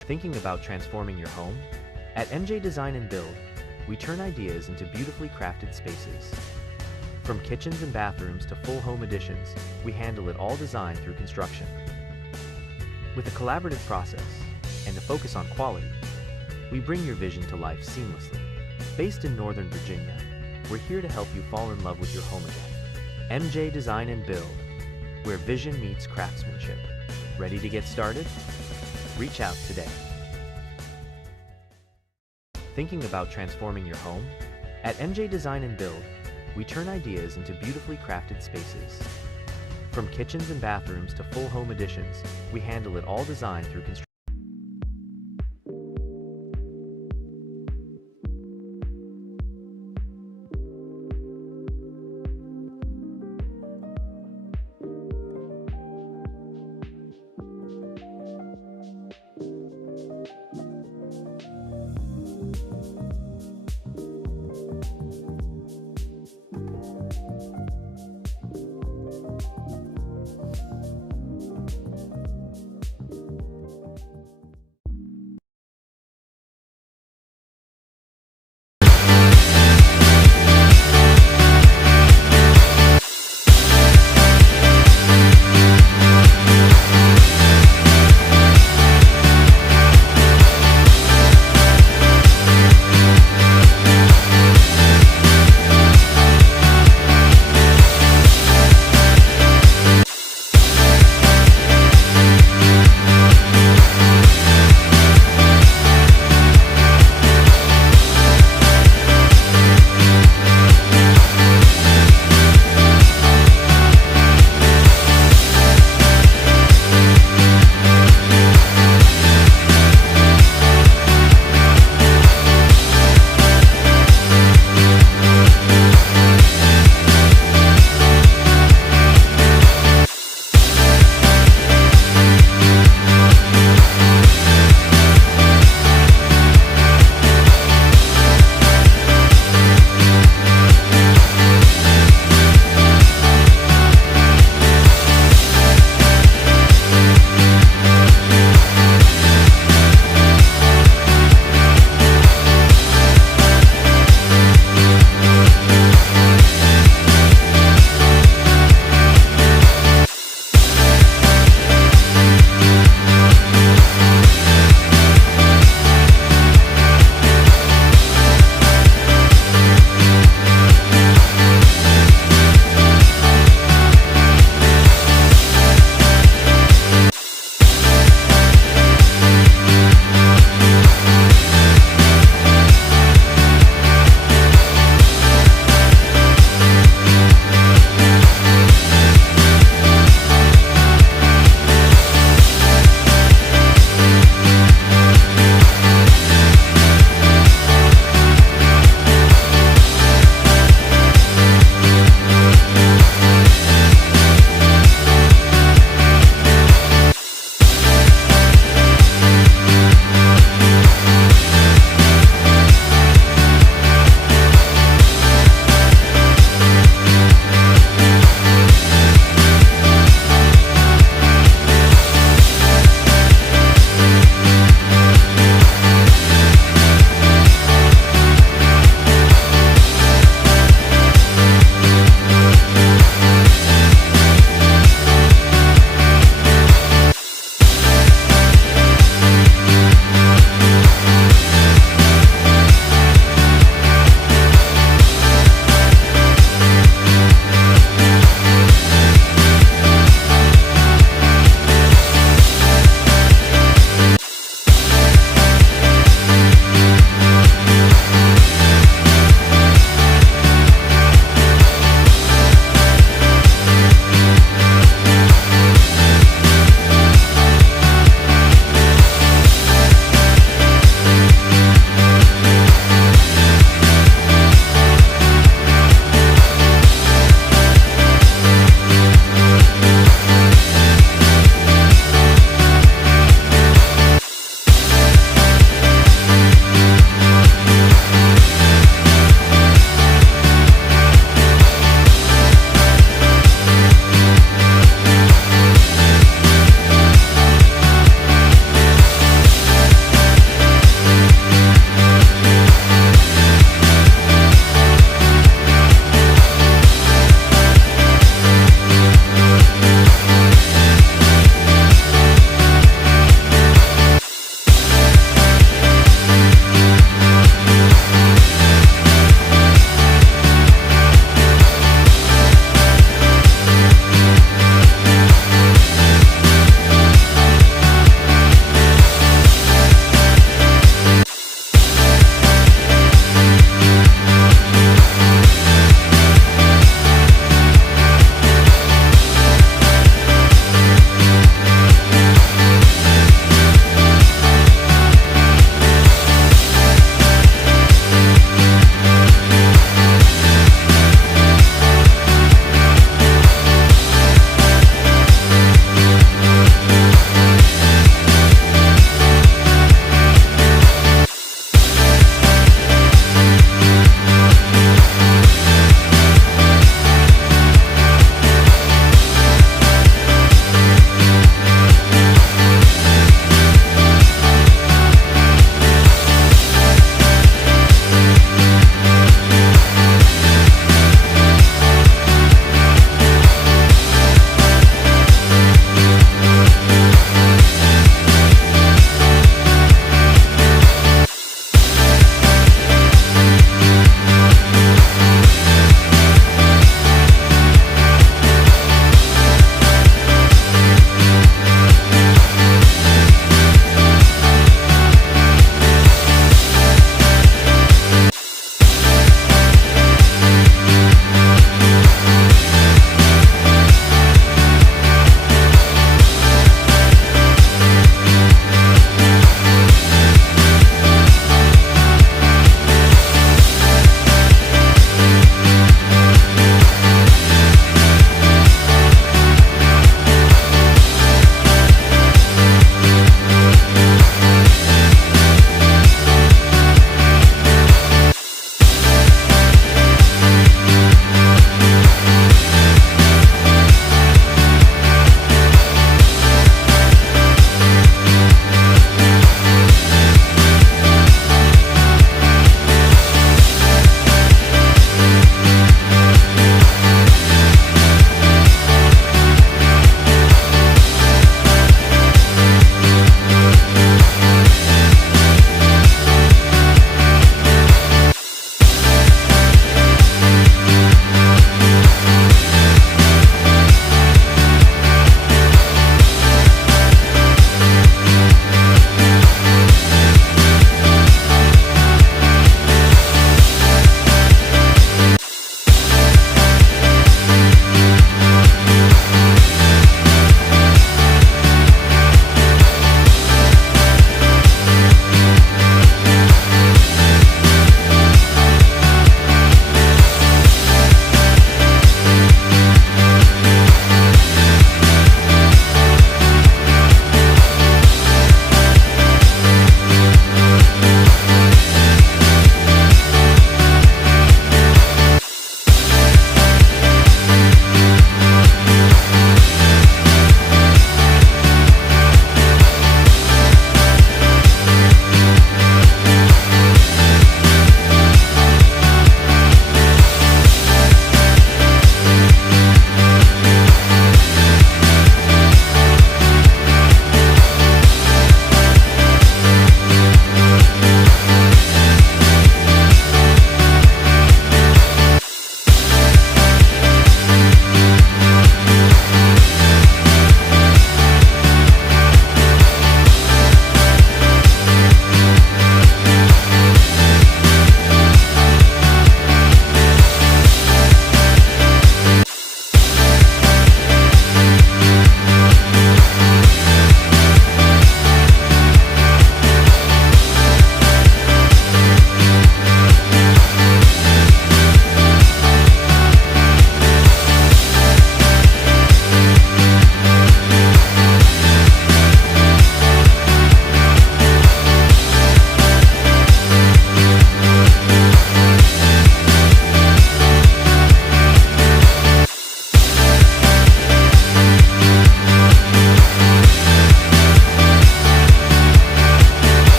Thinking about transforming your home? At MJ Design and Build, we turn ideas into beautifully crafted spaces. From kitchens and bathrooms to full home additions, we handle it all design through construction. With a collaborative process and a focus on quality, we bring your vision to life seamlessly. Based in Northern Virginia, we're here to help you fall in love with your home again. MJ Design and Build, where vision meets craftsmanship. Ready to get started? Reach out today. Thinking about transforming your home? At MJ Design and Build, we turn ideas into beautifully crafted spaces. From kitchens and bathrooms to full home additions, we handle it all design through construction.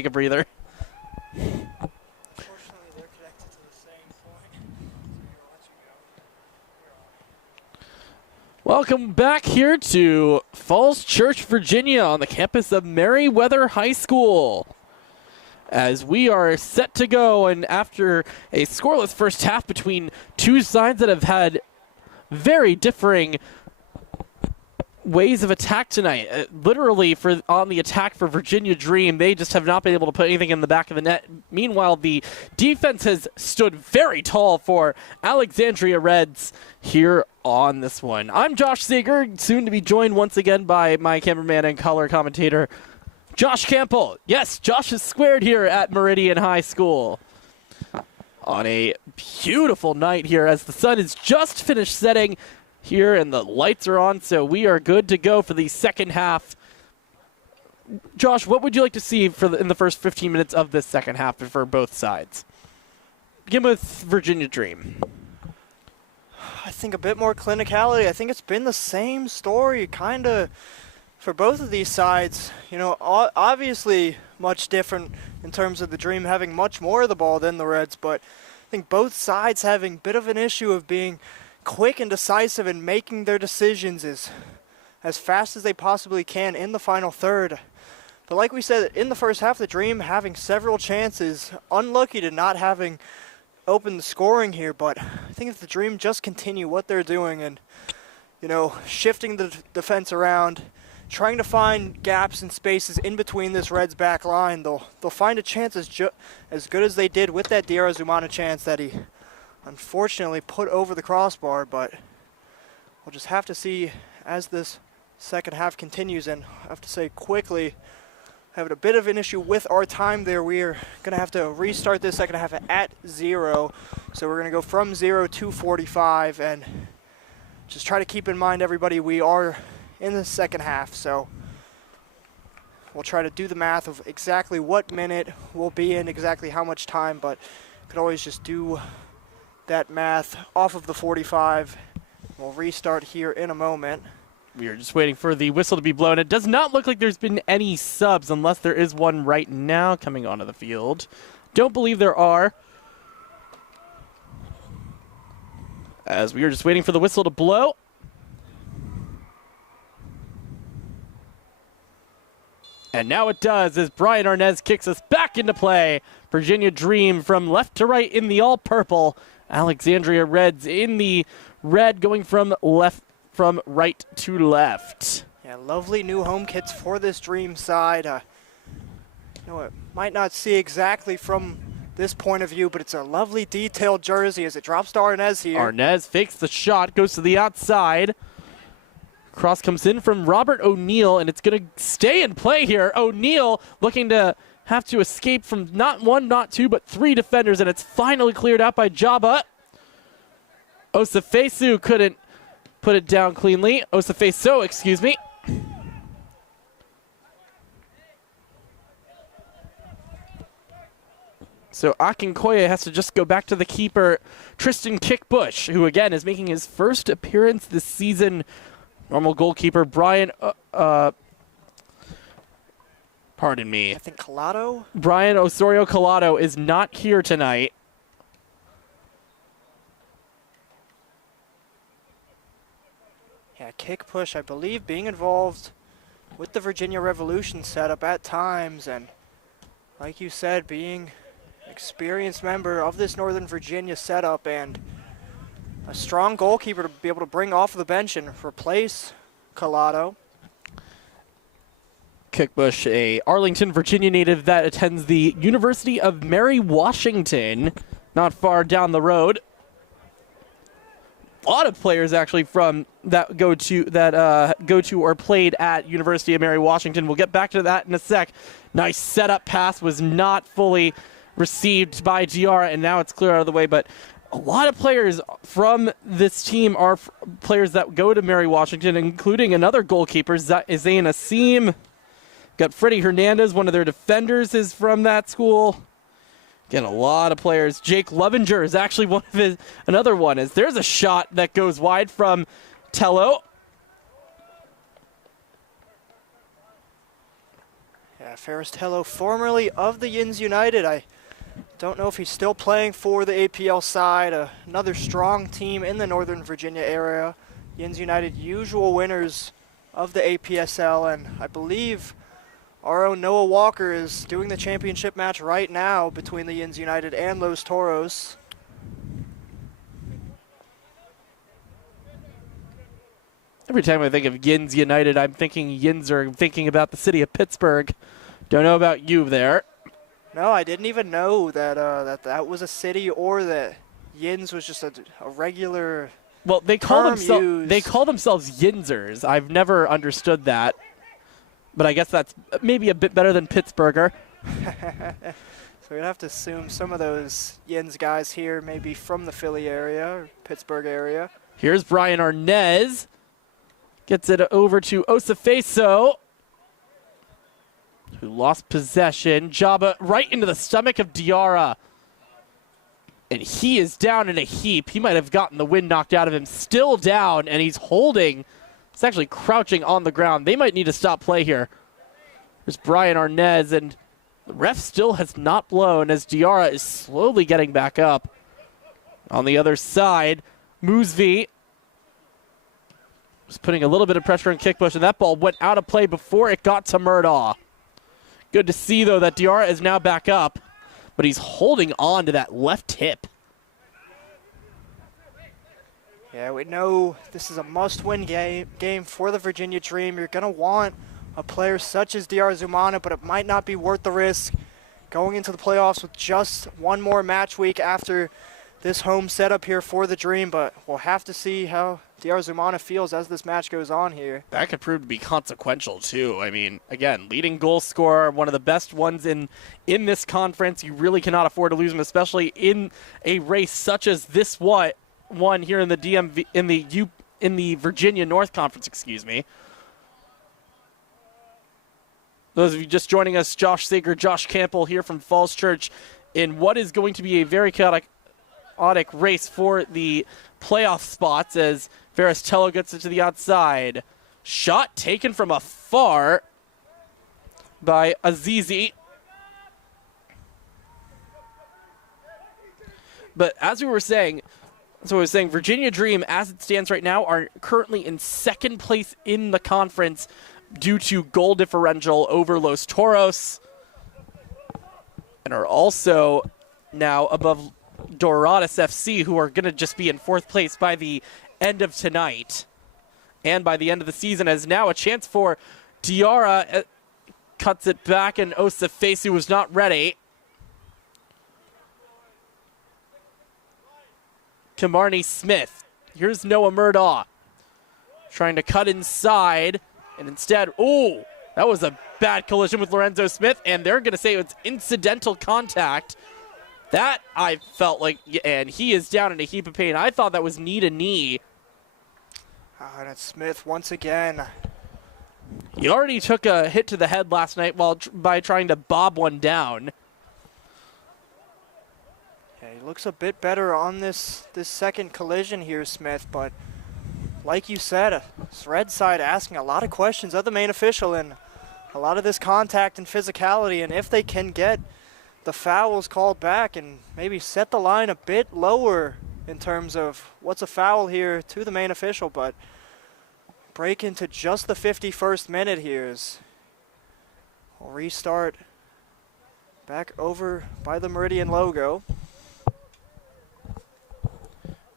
take a breather. Unfortunately, they're connected to the same point. Welcome back here to Falls Church, Virginia on the campus of Meriwether High School. As we are set to go, and after a scoreless first half between two sides that have had very differing ways of attack tonight. Literally, on the attack for Virginia Dream, they just have not been able to put anything in the back of the net. Meanwhile, the defense has stood very tall for Alexandria Reds here on this one. I'm Josh Sager, soon to be joined once again by my cameraman and color commentator, Josh Campbell. Yes, Josh is squared here at Meridian High School on a beautiful night here as the sun has just finished setting here and the lights are on, so we are good to go for the second half. Josh, what would you like to see in the first 15 minutes of this second half for both sides? Begin with Virginia Dream. I think a bit more clinicality. I think it's been the same story, kind of, for both of these sides. You know, obviously much different in terms of the Dream having much more of the ball than the Reds, but I think both sides having a bit of an issue of being quick and decisive in making their decisions as fast as they possibly can in the final third. But like we said, in the first half, the Dream having several chances, unlucky to not having opened the scoring here, but I think if the Dream just continue what they're doing and, you know, shifting the defense around, trying to find gaps and spaces in between this Reds back line, they'll find a chance as good as they did with that Diarra Zumana chance that he unfortunately put over the crossbar. But we'll just have to see as this second half continues, and I have to say quickly, having a bit of an issue with our time there. We're going to have to restart this second half at 0. So we're going to go from 0 to 45, and just try to keep in mind, everybody, we are in the second half, so we'll try to do the math of exactly what minute we'll be in, exactly how much time, but could always just do that math off of the 45. We'll restart here in a moment. We are just waiting for the whistle to be blown. It does not look like there's been any subs, unless there is one right now coming onto the field. Don't believe there are, as we are just waiting for the whistle to blow. And now it does, as Brian Arnez kicks us back into play. Virginia Dream from left to right in the all-purple. Alexandria Reds in the red, going from right to left. Yeah, lovely new home kits for this Dream side. You know, it might not see exactly from this point of view, but it's a lovely detailed jersey as it drops to Arnez here. Arnez fakes the shot, goes to the outside. Cross comes in from Robert O'Neill, and it's going to stay in play here. O'Neill looking to have to escape from not one, not two, but three defenders, and it's finally cleared out by Jabba. Osafesu couldn't put it down cleanly. Osafeso, excuse me. So Akinkoye has to just go back to the keeper, Tristan Kickbush, who again is making his first appearance this season. Normal goalkeeper Brian, pardon me. I think Collado? Brian Osorio Collado is not here tonight. Yeah, Kickbush, I believe, being involved with the Virginia Revolution setup at times, and like you said, being an experienced member of this Northern Virginia setup, and a strong goalkeeper to be able to bring off the bench and replace Collado. Kickbush, a Arlington, Virginia native that attends the University of Mary Washington, not far down the road. A lot of players actually from that go to or played at University of Mary Washington. We'll get back to that in a sec. Nice setup pass was not fully received by Diarra, and now it's clear out of the way, but a lot of players from this team are players that go to Mary Washington, including another goalkeeper, Zayn Asim. Got Freddie Hernandez, one of their defenders, is from that school. Again, a lot of players. Jake Lovinger is actually another one. As there's a shot that goes wide from Tello. Yeah, Yeah, Ferristello, formerly of the Yins United. I don't know if he's still playing for the APL side. Another strong team in the Northern Virginia area. Yins United, usual winners of the APSL, and I believe our own Noah Walker is doing the championship match right now between the Yins United and Los Toros. Every time I think of Yins United, I'm thinking Yinzer. I'm thinking about the city of Pittsburgh. Don't know about you there. No, I didn't even know that that was a city, or that Yins was just a regular. Well, they call themselves Yinzers. I've never understood that, but I guess that's maybe a bit better than Pittsburgher. So we'd have to assume some of those Yins guys here may be from the Philly area or Pittsburgh area. Here's Brian Arnez. Gets it over to Osafeso, who lost possession. Jabba right into the stomach of Diarra. And he is down in a heap. He might have gotten the wind knocked out of him. Still down, and he's holding. He's actually crouching on the ground. They might need to stop play here. There's Brian Arnez, and the ref still has not blown as Diarra is slowly getting back up. On the other side, Moosvi was putting a little bit of pressure on Kickbush, and that ball went out of play before it got to Murdaugh. Good to see, though, that Diarra is now back up, but he's holding on to that left hip. Yeah, we know this is a must-win game for the Virginia Dream. You're going to want a player such as Diarra Zumana, but it might not be worth the risk going into the playoffs with just one more match week after this home setup here for the Dream, but we'll have to see how Diarra Zumana feels as this match goes on here. That could prove to be consequential, too. I mean, again, leading goal scorer, one of the best ones in this conference. You really cannot afford to lose him, especially in a race such as this one here in the DMV, in the Virginia North Conference, excuse me. Those of you just joining us, Josh Sager, Josh Campbell here from Falls Church in what is going to be a very chaotic race for the playoff spots as Ferristello gets it to the outside. Shot taken from afar by Azizi. But as we were saying, Virginia Dream, as it stands right now, are currently in second place in the conference due to goal differential over Los Toros, and are also now above Dorados FC, who are going to just be in fourth place by the end of tonight and by the end of the season, as now a chance for Diarra. Cuts it back, and Osafesu was not ready. Kamarni Smith. Here's Noah Murdaugh trying to cut inside, and instead, that was a bad collision with Lorenzo Smith, and they're going to say it's incidental contact. That I felt like, and he is down in a heap of pain. I thought that was knee to knee. And it's Smith once again. He already took a hit to the head last night by trying to bob one down. Yeah, he looks a bit better on this second collision here, Smith, but like you said, this red side asking a lot of questions of the main official, and a lot of this contact and physicality, and if they can get the fouls called back and maybe set the line a bit lower in terms of what's a foul here to the main official, but break into just the 51st minute here as we'll restart back over by the Meridian logo.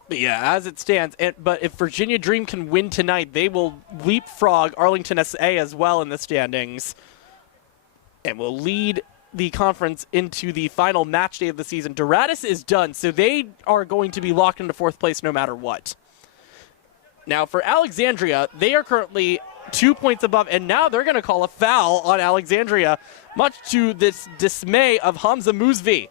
But yeah, as it stands, but if Virginia Dream can win tonight, they will leapfrog Arlington SA as well in the standings and will lead the conference into the final match day of the season. Dorados is done, so they are going to be locked into fourth place no matter what. Now for Alexandria, they are currently 2 points above, and now they're going to call a foul on Alexandria, much to this dismay of Hamza Moosvi.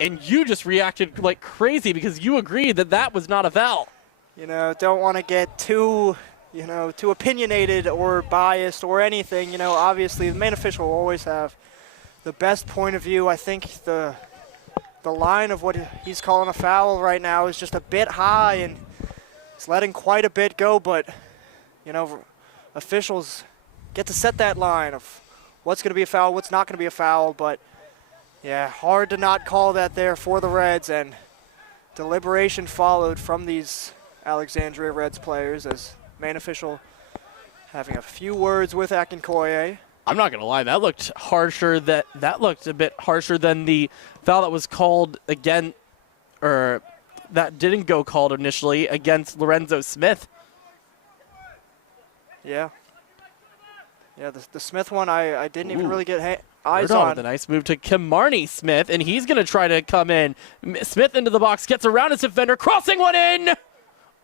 And you just reacted like crazy because you agreed that that was not a foul. You know, don't want to get too opinionated or biased or anything. You know, obviously the main official will always have the best point of view. I think the line of what he's calling a foul right now is just a bit high, and he's letting quite a bit go, but, you know, officials get to set that line of what's going to be a foul, what's not going to be a foul. But, yeah, hard to not call that there for the Reds. And deliberation followed from these Alexandria Reds players as main official having a few words with Akinkoye. I'm not going to lie, that looked harsher. That looked a bit harsher than the foul that was called again, or that didn't go called initially against Lorenzo Smith. Yeah. Yeah, the Smith one I didn't even really get eyes Murdaugh on. with a nice move to Kimarni Smith, and he's going to try to come in. Smith into the box, gets around his defender, crossing one in.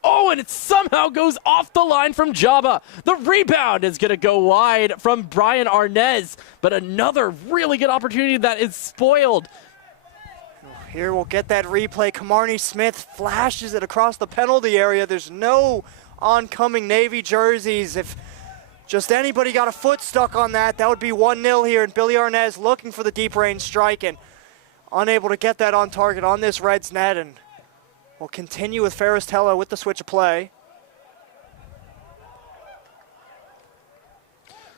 Oh, and it somehow goes off the line from Jabba. The rebound is going to go wide from Brian Arnez, but another really good opportunity that is spoiled. Here we'll get that replay. Kimarni Smith flashes it across the penalty area. There's no oncoming Navy jerseys. If just anybody got a foot stuck on that, that would be 1-0 here. And Billy Arnez looking for the deep range strike and unable to get that on target on this Reds net. And we'll continue with Ferrastella with the switch of play.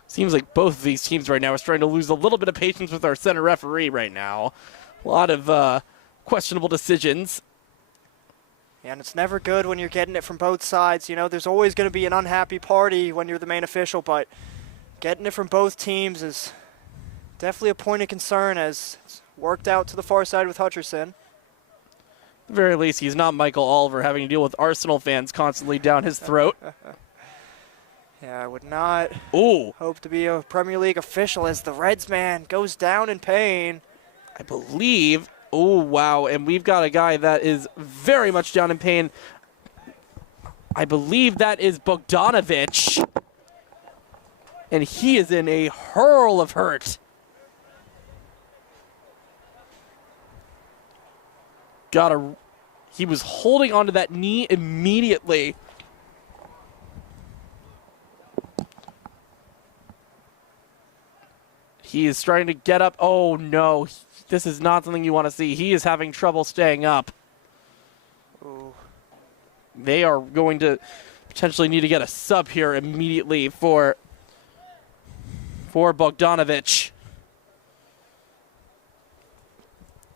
Seems like both of these teams right now are starting to lose a little bit of patience with our center referee right now. A lot of questionable decisions. And it's never good when you're getting it from both sides. You know, there's always going to be an unhappy party when you're the main official, but getting it from both teams is definitely a point of concern as it's worked out to the far side with Hutcherson. At the very least, he's not Michael Oliver having to deal with Arsenal fans constantly down his throat. Yeah, I would not Ooh. hope to be a Premier League official as the Reds man goes down in pain. I believe, oh wow, and we've got a guy that is very much down in pain. I believe that is Bogdanovich. And he is in a hurl of hurt. He was holding onto that knee immediately. He is trying to get up. Oh no, this is not something you want to see. He is having trouble staying up. Ooh. They are going to potentially need to get a sub here immediately for Bogdanovich.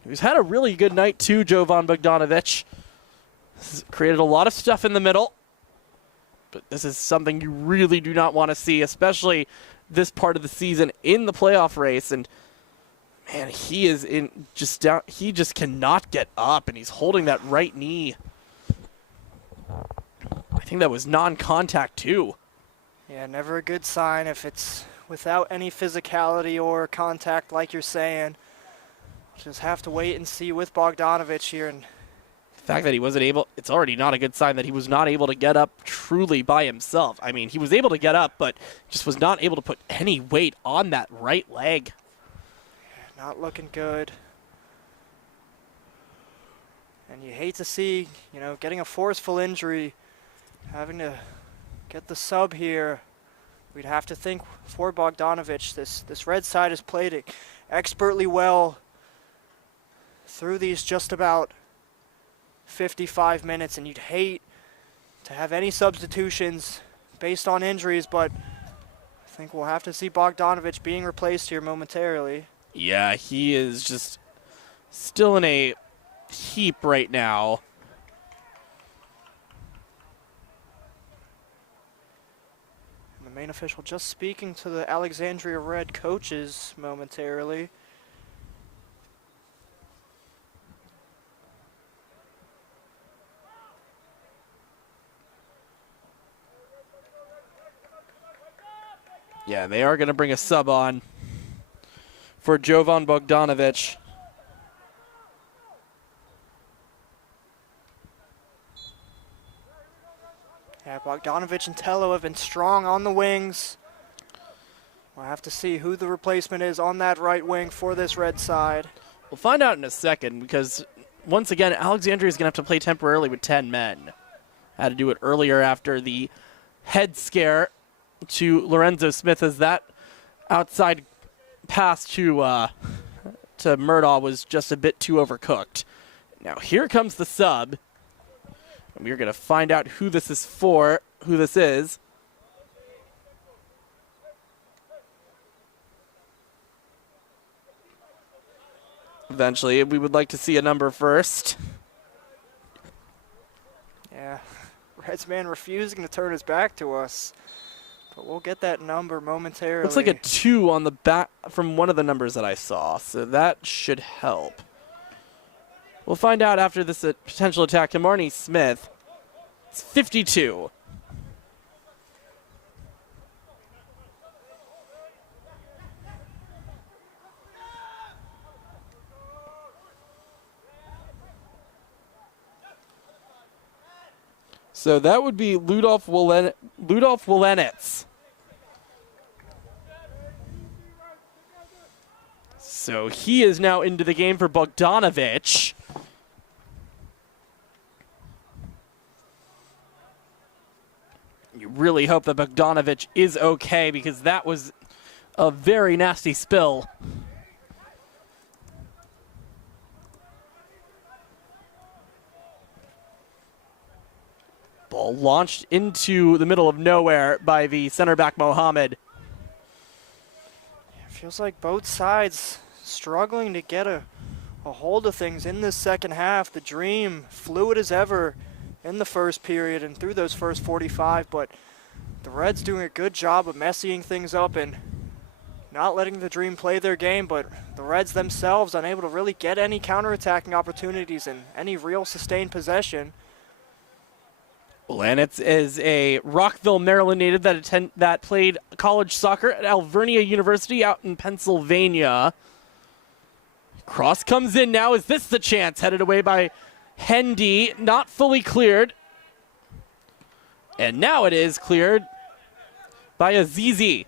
He's had a really good night too, Jovan Bogdanovich. He's created a lot of stuff in the middle. But this is something you really do not want to see, especially this part of the season in the playoff race. And man, he is in just down. He just cannot get up, and he's holding that right knee. I think that was non-contact too. Yeah, never a good sign if it's without any physicality or contact like you're saying. Just have to wait and see with Bogdanovich here. And the fact that he wasn't able, it's already not a good sign that he was not able to get up truly by himself. I mean, he was able to get up, but just was not able to put any weight on that right leg. Not looking good. And you hate to see, you know, getting a forceful injury, having to get the sub here. We'd have to think for Bogdanovich, this red side has played it expertly well through these just about 55 minutes, and you'd hate to have any substitutions based on injuries, but I think we'll have to see Bogdanovich being replaced here momentarily. Yeah, he is just still in a heap right now. And the main official just speaking to the Alexandria Red coaches momentarily. Yeah, they are going to bring a sub on for Jovan Bogdanovich. Yeah, Bogdanovich and Tello have been strong on the wings. We'll have to see who the replacement is on that right wing for this red side. We'll find out in a second because, once again, Alexandria is going to have to play temporarily with 10 men. Had to do it earlier after the head scare to Lorenzo Smith as that outside pass to Murdaugh was just a bit too overcooked. Now here comes the sub. And we're going to find out who this is for, who this is. Eventually, we would like to see a number first. Yeah, Reds man refusing to turn his back to us. But we'll get that number momentarily. Looks like a 2 on the back from one of the numbers that I saw, so that should help. We'll find out after this potential attack. Marnie Smith, it's 52. So that would be Ludolf Wilenitz. So he is now into the game for Bogdanovich. You really hope that Bogdanovich is okay because that was a very nasty spill. Ball launched into the middle of nowhere by the center back Mohammed. Feels like both sides struggling to get a hold of things in this second half. The Dream fluid as ever in the first period and through those first 45, but the Reds doing a good job of messying things up and not letting the Dream play their game, but the Reds themselves unable to really get any counterattacking opportunities and any real sustained possession. Wilenitz is a Rockville, Maryland native that played college soccer at Alvernia University out in Pennsylvania. Cross comes in now. Is this the chance? Headed away by Hendy, not fully cleared. And now it is cleared by Azizi.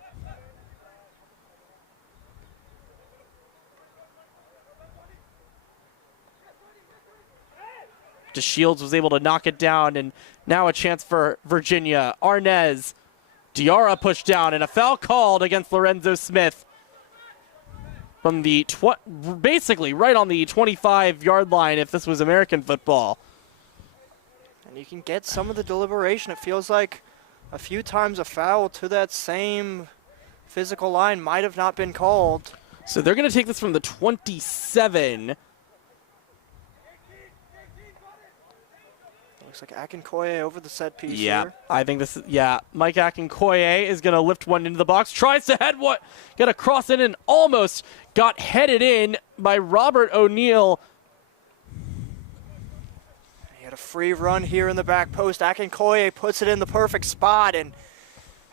DeShields was able to knock it down, and now a chance for Virginia. Arnez, Diarra pushed down, and a foul called against Lorenzo Smith from the basically right on the 25-yard line if this was American football. And you can get some of the deliberation. It feels like a few times a foul to that same physical line might have not been called. So they're going to take this from the 27. Looks like Akinkoye over the set piece Yeah, here. I think this is, Mike Akinkoye is going to lift one into the box. Tries to get a cross in and almost got headed in by Robert O'Neill. He had a free run here in the back post. Akinkoye puts it in the perfect spot and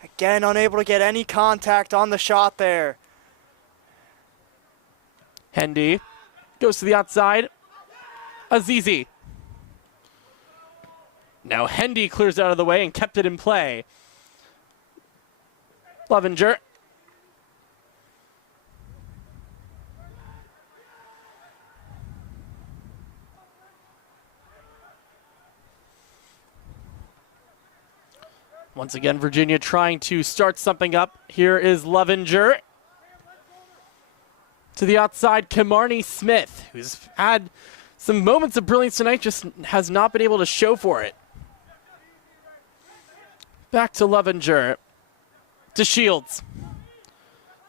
again unable to get any contact on the shot there. Hendy goes to the outside. Azizi. Now Hendy clears out of the way and kept it in play. Lovinger. Once again, Virginia trying to start something up. Here is Lovinger. To the outside, Kimarni Smith, who's had some moments of brilliance tonight, just has not been able to show for it. Back to Lovinger. To Shields.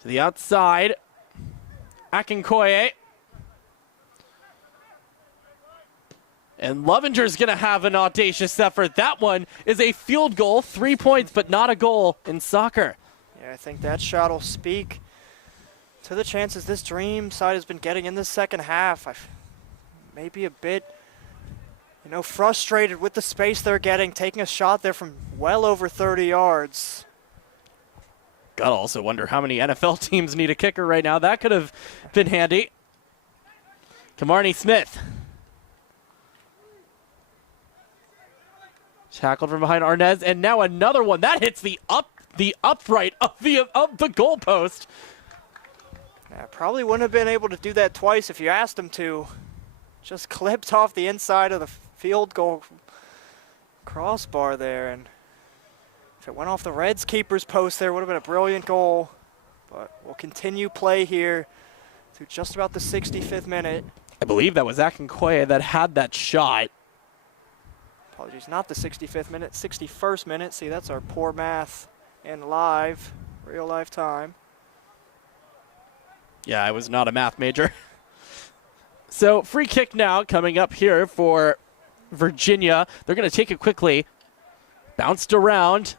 To the outside. Akinkoye. And Lovinger's going to have an audacious effort. That one is a field goal. 3 points, but not a goal in soccer. Yeah, I think that shot will speak to the chances this Dream side has been getting in the second half. Maybe a bit, frustrated with the space they're getting, taking a shot there from well over 30 yards. Gotta also wonder how many NFL teams need a kicker right now. That could have been handy. Kimarni Smith. Tackled from behind Arnez, and now another one. That hits the upright of the goalpost. Yeah, probably wouldn't have been able to do that twice if you asked him to. Just clipped off the inside of the field goal crossbar there, and if it went off the Reds keeper's post there, it would have been a brilliant goal. But we'll continue play here through just about the 65th minute. I believe that was Akinkoye that had that shot. Apologies, not the 65th minute, 61st minute. See, that's our poor math in real life time. Yeah, I was not a math major. So free kick now coming up here for Virginia. They're going to take it quickly. Bounced around.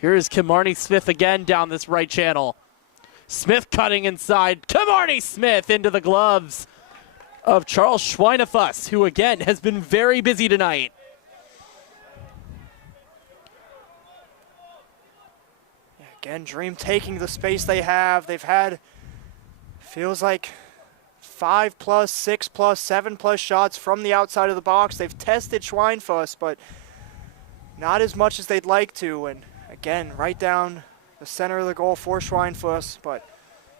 Here's Kimarni Smith again down this right channel. Smith cutting inside. Kimarni Smith into the gloves of Charles Schweinefuss, who again has been very busy tonight. Again, Dream taking the space they have. They've had, feels like 5+, 6+, 7+ shots from the outside of the box. They've tested Schweinefuss, but not as much as they'd like to. And again, right down the center of the goal for Schweinefuss, but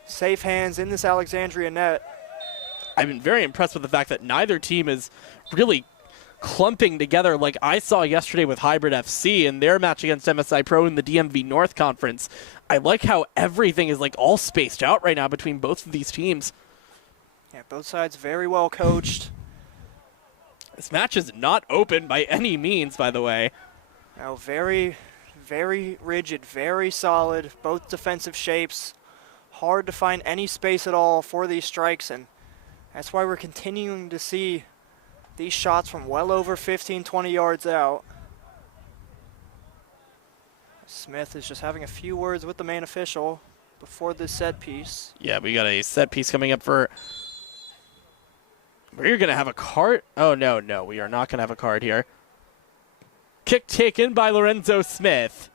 safe hands in this Alexandria net. I've been very impressed with the fact that neither team is really clumping together like I saw yesterday with Hybrid FC in their match against MSI Pro in the DMV North Conference. I like how everything is like all spaced out right now between both of these teams. Yeah, both sides very well coached. This match is not open by any means, by the way. Now very, very rigid, very solid, both defensive shapes. Hard to find any space at all for these strikes, and that's why we're continuing to see these shots from well over 15, 20 yards out. Smith is just having a few words with the main official before this set piece. Yeah, we got a set piece coming up for... We're going to have a card? Oh, no, we are not going to have a card here. Kick taken by Lorenzo Smith.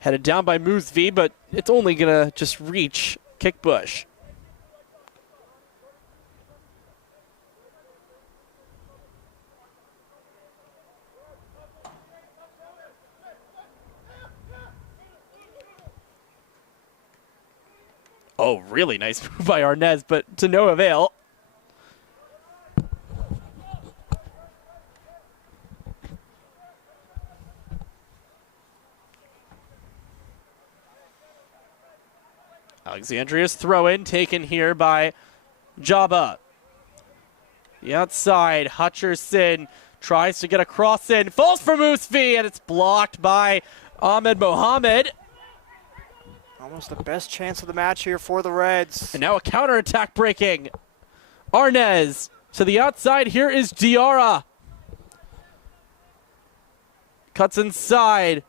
Headed down by Moose V, but it's only going to just reach Kick Bush. Oh, really nice move by Arnez, but to no avail. Alexandria's throw-in taken here by Jabba. The outside, Hutcherson tries to get a cross in, falls for Moose V, and it's blocked by Ahmed Mohammed. Almost the best chance of the match here for the Reds. And now a counterattack breaking. Arnez to the outside. Here is Diarra. Cuts inside.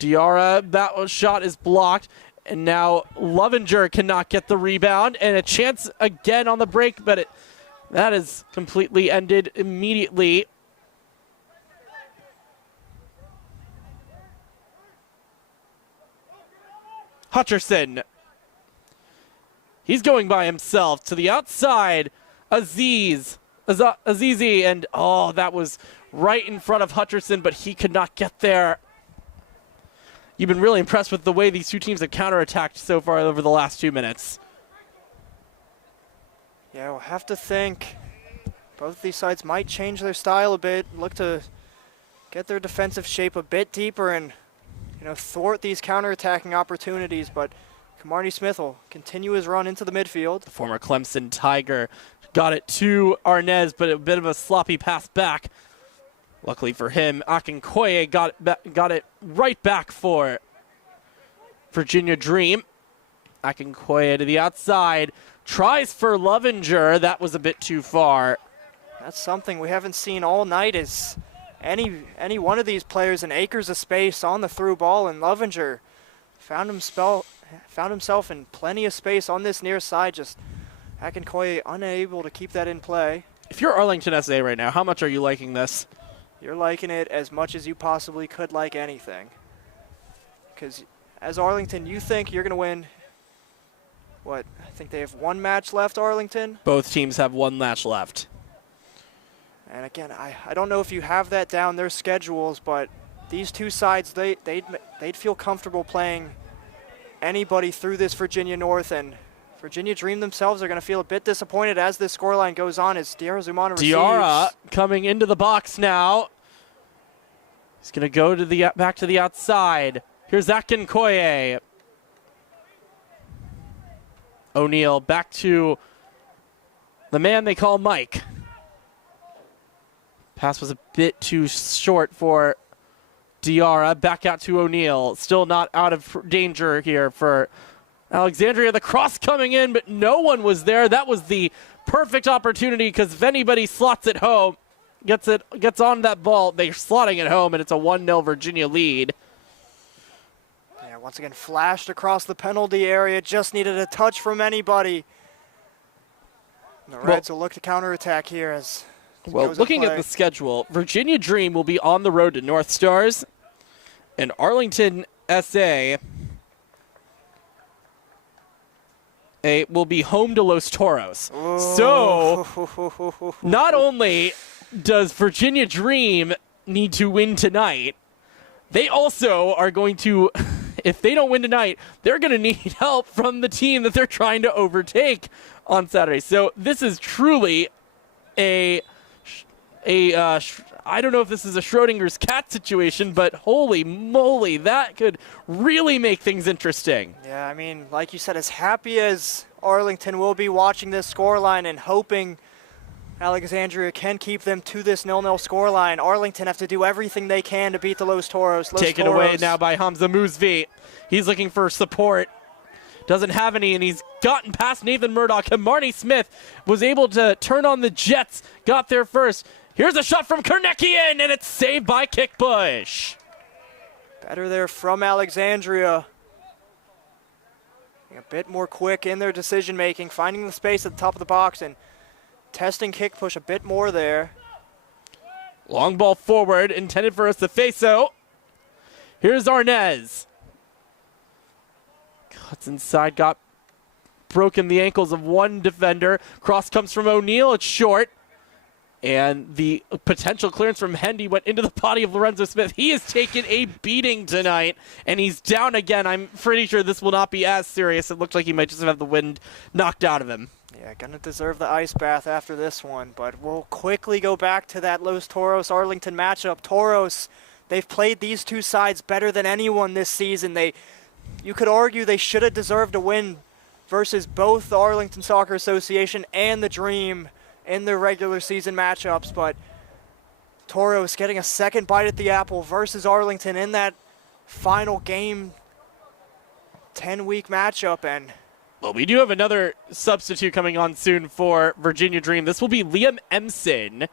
Diarra, that shot is blocked. And now Lovinger cannot get the rebound. And a chance again on the break, but that is completely ended immediately. Hutcherson. He's going by himself to the outside. Azizi, and oh, that was right in front of Hutcherson, but he could not get there. You've been really impressed with the way these two teams have counterattacked so far over the last 2 minutes. Yeah, we'll have to think both of these sides might change their style a bit, look to get their defensive shape a bit deeper and thwart these counterattacking opportunities, but Kimarni Smith will continue his run into the midfield. The former Clemson Tiger got it to Arnez, but a bit of a sloppy pass back. Luckily for him, Akinkoye got it right back for Virginia Dream. Akinkoye to the outside, tries for Lovinger. That was a bit too far. That's something we haven't seen all night is any one of these players in acres of space on the through ball, and Lovinger found himself in plenty of space on this near side, just Akinkoye unable to keep that in play. If you're Arlington SA right now, how much are you liking this? You're liking it as much as you possibly could like anything. Because as Arlington, you think you're going to win, what, I think they have one match left, Arlington? Both teams have one match left. And again, I don't know if you have that down their schedules, but these two sides, they'd feel comfortable playing anybody through this Virginia North, and Virginia Dream themselves are going to feel a bit disappointed as this scoreline goes on as Diarra Zumana receives. Diarra coming into the box now. He's going to go to back to the outside. Here's Akinkoye. O'Neal back to the man they call Mike. Pass was a bit too short for Diarra back out to O'Neal. Still not out of danger here for Alexandria. The cross coming in, but no one was there. That was the perfect opportunity because if anybody slots it home, gets on that ball, they're slotting it home, and it's a 1-0 Virginia lead. Yeah, once again, flashed across the penalty area. Just needed a touch from anybody. The Reds will look to counterattack here as well, looking at the schedule, Virginia Dream will be on the road to North Stars, and Arlington SA will be home to Los Toros. So, not only does Virginia Dream need to win tonight, they also are going to, if they don't win tonight, they're going to need help from the team that they're trying to overtake on Saturday. So this is truly I don't know if this is a Schrodinger's cat situation, but holy moly, that could really make things interesting. Yeah, I mean, like you said, as happy as Arlington will be watching this scoreline and hoping Alexandria can keep them to this 0-0 scoreline, Arlington have to do everything they can to beat the Los Toros. Taken away now by Hamza Mouzvi. He's looking for support. Doesn't have any, and he's gotten past Nathan Murdoch. Marnie Smith was able to turn on the Jets, got there first. Here's a shot from Kernekian, and it's saved by Kickbush. Better there from Alexandria. A bit more quick in their decision-making, finding the space at the top of the box and testing Kickbush a bit more there. Long ball forward, intended for Osafeso. Here's Arnez. Cuts inside, got broken the ankles of one defender. Cross comes from O'Neal, it's short. And the potential clearance from Hendy went into the body of Lorenzo Smith. He has taken a beating tonight, and he's down again. I'm pretty sure this will not be as serious. It looked like he might just have the wind knocked out of him. Yeah, gonna deserve the ice bath after this one, but we'll quickly go back to that Los Toros-Arlington matchup. Toros, they've played these two sides better than anyone this season. You could argue they should have deserved a win versus both the Arlington Soccer Association and the Dream in their regular season matchups, but Toros getting a second bite at the apple versus Arlington in that final game 10-week matchup. And well, we do have another substitute coming on soon for Virginia Dream. This will be Liam Emson,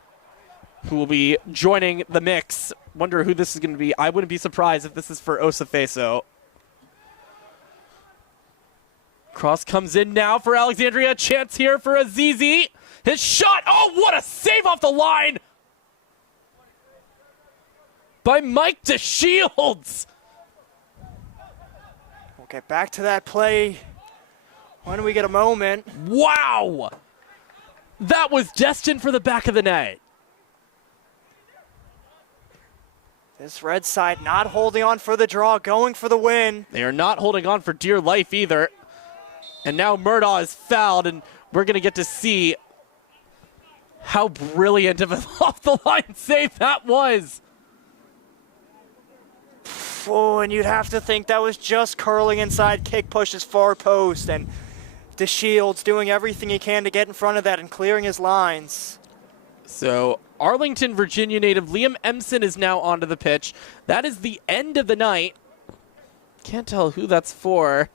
who will be joining the mix. Wonder who this is going to be. I wouldn't be surprised if this is for Osafeso. Cross comes in now for Alexandria. Chance here for Azizi. His shot. Oh, what a save off the line by Mike DeShields. We'll get back to that play when we get a moment. Wow. That was destined for the back of the net. This red side not holding on for the draw, going for the win. They are not holding on for dear life either. And now Murdaugh is fouled, and we're going to get to see how brilliant of an off-the-line save that was. Oh, and you'd have to think that was just curling inside Kickbush's far post, and DeShields doing everything he can to get in front of that and clearing his lines. So Arlington, Virginia native Liam Emson is now onto the pitch. That is the end of the night. Can't tell who that's for.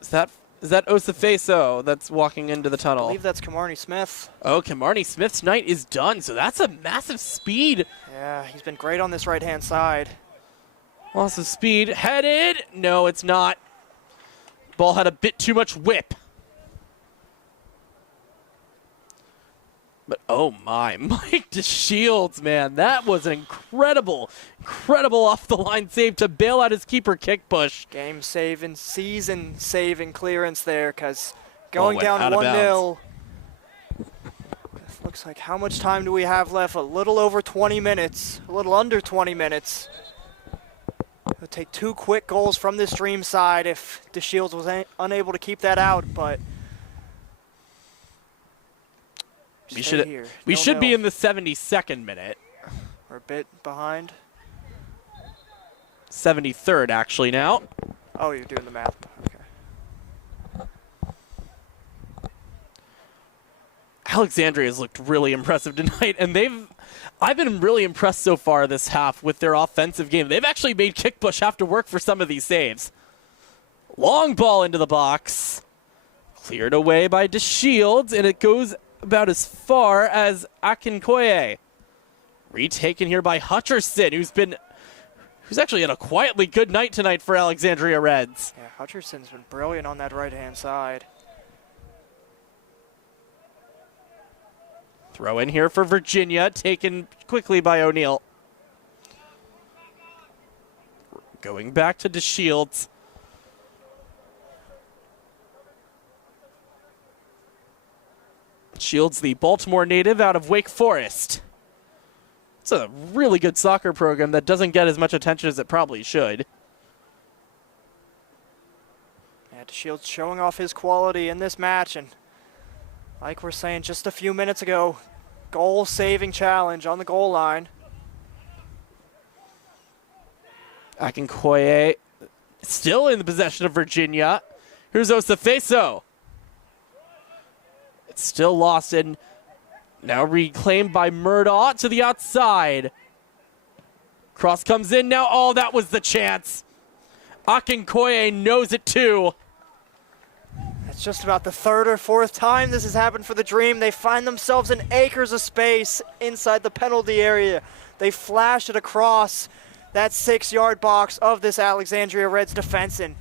Is that Osafeso that's walking into the tunnel? I believe that's Marnie Smith. Oh, Marnie Smith's night is done, so that's a massive speed. Yeah, he's been great on this right-hand side. Loss of speed. Headed. No, it's not. Ball had a bit too much whip. But, oh my, Mike DeShields, man. That was an incredible off-the-line save to bail out his keeper, Kickbush. Game-saving, season-saving clearance there, because going down out of 1-0. Looks like how much time do we have left? A little over 20 minutes, a little under 20 minutes. It'll take two quick goals from this Dream side if DeShields was unable to keep that out, but we should be in the 72nd minute. We're a bit behind. 73rd, actually, now. Oh, you're doing the math. Okay. Alexandria has looked really impressive tonight, and I've been really impressed so far this half with their offensive game. They've actually made Kickbush have to work for some of these saves. Long ball into the box. Cleared away by DeShields, and it goes about as far as Akinkoye. Retaken here by Hutcherson, who's actually had a quietly good night tonight for Alexandria Reds. Yeah, Hutcherson's been brilliant on that right-hand side. Throw in here for Virginia, taken quickly by O'Neal. Going back to DeShields. Shields, the Baltimore native out of Wake Forest. It's a really good soccer program that doesn't get as much attention as it probably should. Yeah, DeShields showing off his quality in this match, and like we're saying just a few minutes ago, goal-saving challenge on the goal line. Akinkoye still in the possession of Virginia. Here's Osafeso. It's still lost and now reclaimed by Murdaugh to the outside. Cross comes in now. Oh, that was the chance. Akinkoye knows it too. It's just about the third or fourth time this has happened for the Dream. They find themselves in acres of space inside the penalty area. They flash it across that 6-yard box of this Alexandria Reds defense. And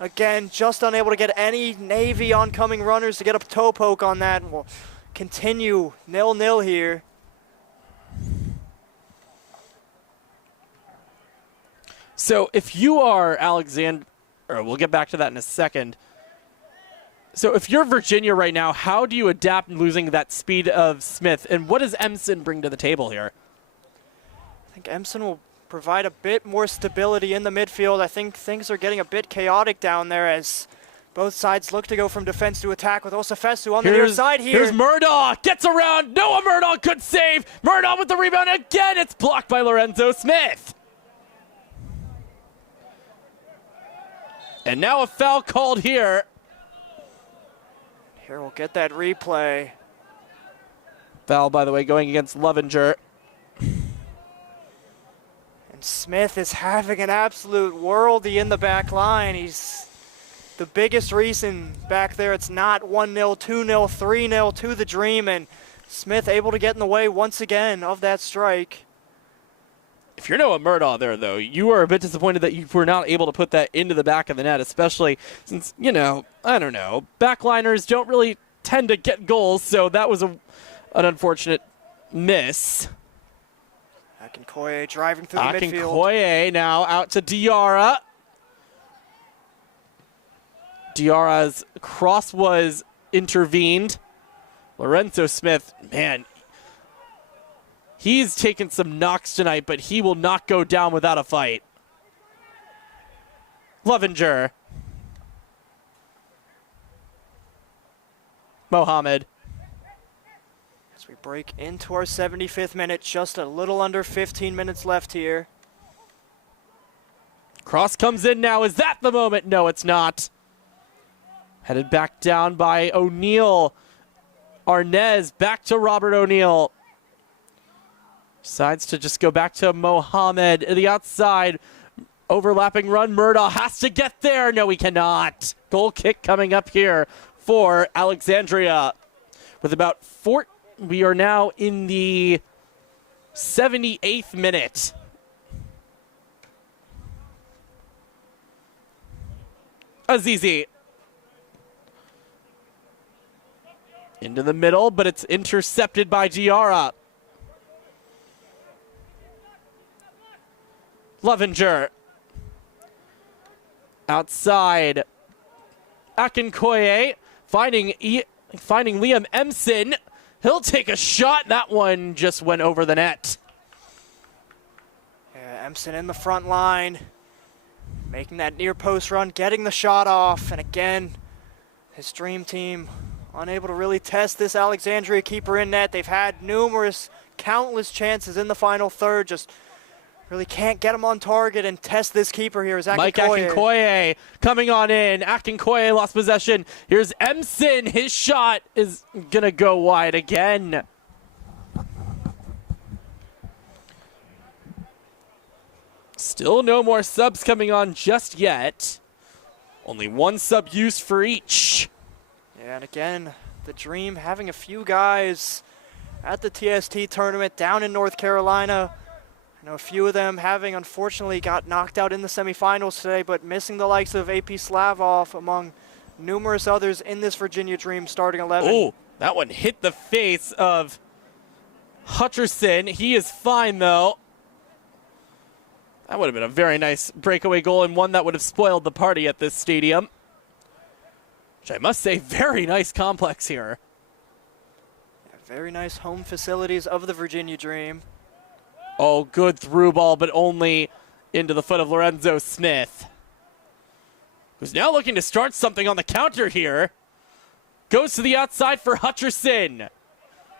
again, just unable to get any Navy oncoming runners to get a toe poke on that. We'll continue 0-0 here. So if you are Alexandria, we'll get back to that in a second. So if you're Virginia right now, how do you adapt losing that speed of Smith? And what does Emson bring to the table here? I think Emson will provide a bit more stability in the midfield. I think things are getting a bit chaotic down there as both sides look to go from defense to attack with Osafesu on the near side here. Here's Murdaugh, gets around. Noah Murdaugh could save. Murdaugh with the rebound again. It's blocked by Lorenzo Smith. And now a foul called here. Here we'll get that replay. Foul, by the way, going against Lovinger. And Smith is having an absolute worldie in the back line. He's the biggest reason back there. It's not 1-0, 2-0, 3-0 to the Dream, and Smith able to get in the way once again of that strike. If you're Noah Murdaugh there, though, you are a bit disappointed that you were not able to put that into the back of the net, especially since, I don't know, backliners don't really tend to get goals, so that was an unfortunate miss. Akinkoye driving through the midfield. Akinkoye now out to Diarra. Diarra's cross was intervened. Lorenzo Smith, man, he's taken some knocks tonight, but he will not go down without a fight. Lovinger. Mohammed. As we break into our 75th minute, just a little under 15 minutes left here. Cross comes in now. Is that the moment? No, it's not. Headed back down by O'Neal. Arnez back to Robert O'Neal. Decides to just go back to Mohammed at the outside. Overlapping run. Murdaugh has to get there. No, he cannot. Goal kick coming up here for Alexandria. With about 4, we are now in the 78th minute. Azizi. Into the middle, but it's intercepted by Diarra. Lovinger. Outside. Akinkoye finding Liam Emson. He'll take a shot. That one just went over the net. Yeah, Emson in the front line, making that near post run, getting the shot off, and again, his Dream team unable to really test this Alexandria keeper in net. They've had countless chances in the final third, just really can't get him on target and test this keeper here. Is Mike Akinkoye coming on in. Akinkoye lost possession. Here's Emson. His shot is going to go wide again. Still no more subs coming on just yet. Only one sub used for each. Yeah, and again, the Dream having a few guys at the TST tournament down in North Carolina. I know a few of them having unfortunately got knocked out in the semifinals today, but missing the likes of AP Slavov among numerous others in this Virginia Dream starting 11. Oh, that one hit the face of Hutcherson. He is fine, though. That would have been a very nice breakaway goal and one that would have spoiled the party at this stadium. Which I must say, very nice complex here. Yeah, very nice home facilities of the Virginia Dream. Oh, good through ball, but only into the foot of Lorenzo Smith, who's now looking to start something on the counter here. Goes to the outside for Hutcherson.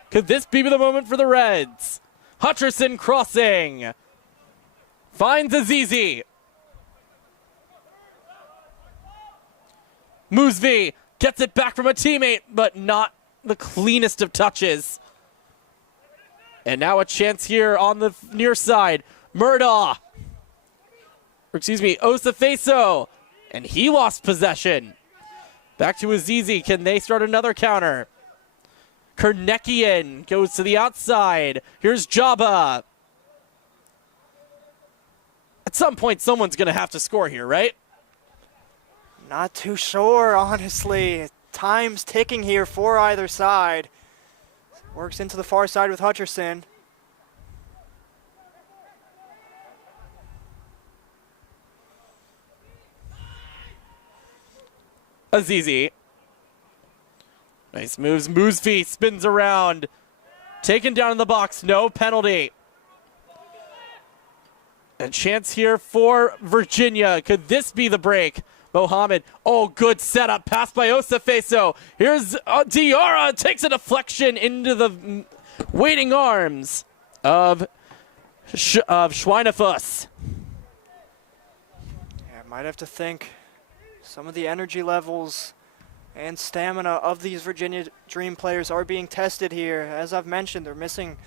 Could this be the moment for the Reds? Hutcherson crossing. Finds Azizi. Moosvi gets it back from a teammate, but not the cleanest of touches. And now a chance here on the near side. Murdaugh. Or excuse me, Osafeso. And he lost possession. Back to Azizi. Can they start another counter? Kernekian goes to the outside. Here's Jabba. At some point, someone's going to have to score here, right? Not too sure, honestly. Time's ticking here for either side. Works into the far side with Hutcherson. Azizi. Nice moves. Moosvi spins around. Taken down in the box. No penalty. A chance here for Virginia. Could this be the break? Mohammed. Oh, good setup. Pass by Osafeso. Here's Diarra. Takes a deflection into the waiting arms of Schweinefuss. Yeah, might have to think some of the energy levels and stamina of these Virginia Dream players are being tested here. As I've mentioned, they're missing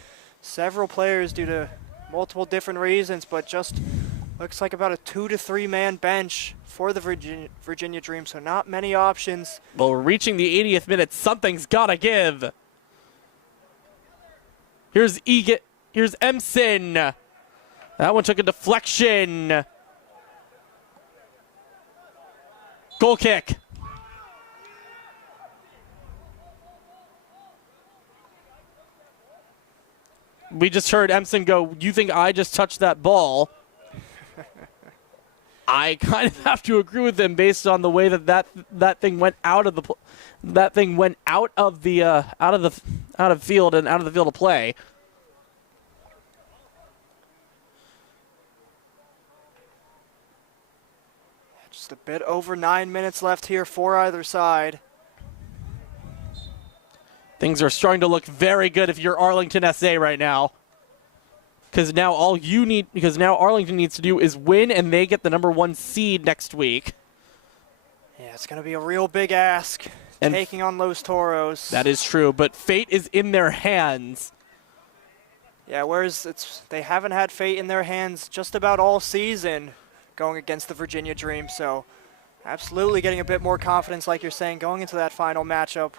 several players due to multiple different reasons, but just looks like about a 2 to 3 man bench for the Virginia Dream, so not many options. Well, we're reaching the 80th minute. Something's got to give. Here's Emson. That one took a deflection. Goal kick. We just heard Emson go, "You think I just touched that ball?" I kind of have to agree with him based on the way that thing went out of the field and out of the field of play. Just a bit over 9 minutes left here for either side. Things are starting to look very good if you're Arlington SA right now. Because now Arlington needs to do is win, and they get the #1 seed next week. Yeah, it's going to be a real big ask, and taking on Los Toros. That is true, but fate is in their hands. Yeah, whereas they haven't had fate in their hands just about all season going against the Virginia Dream, so absolutely getting a bit more confidence, like you're saying, going into that final matchup.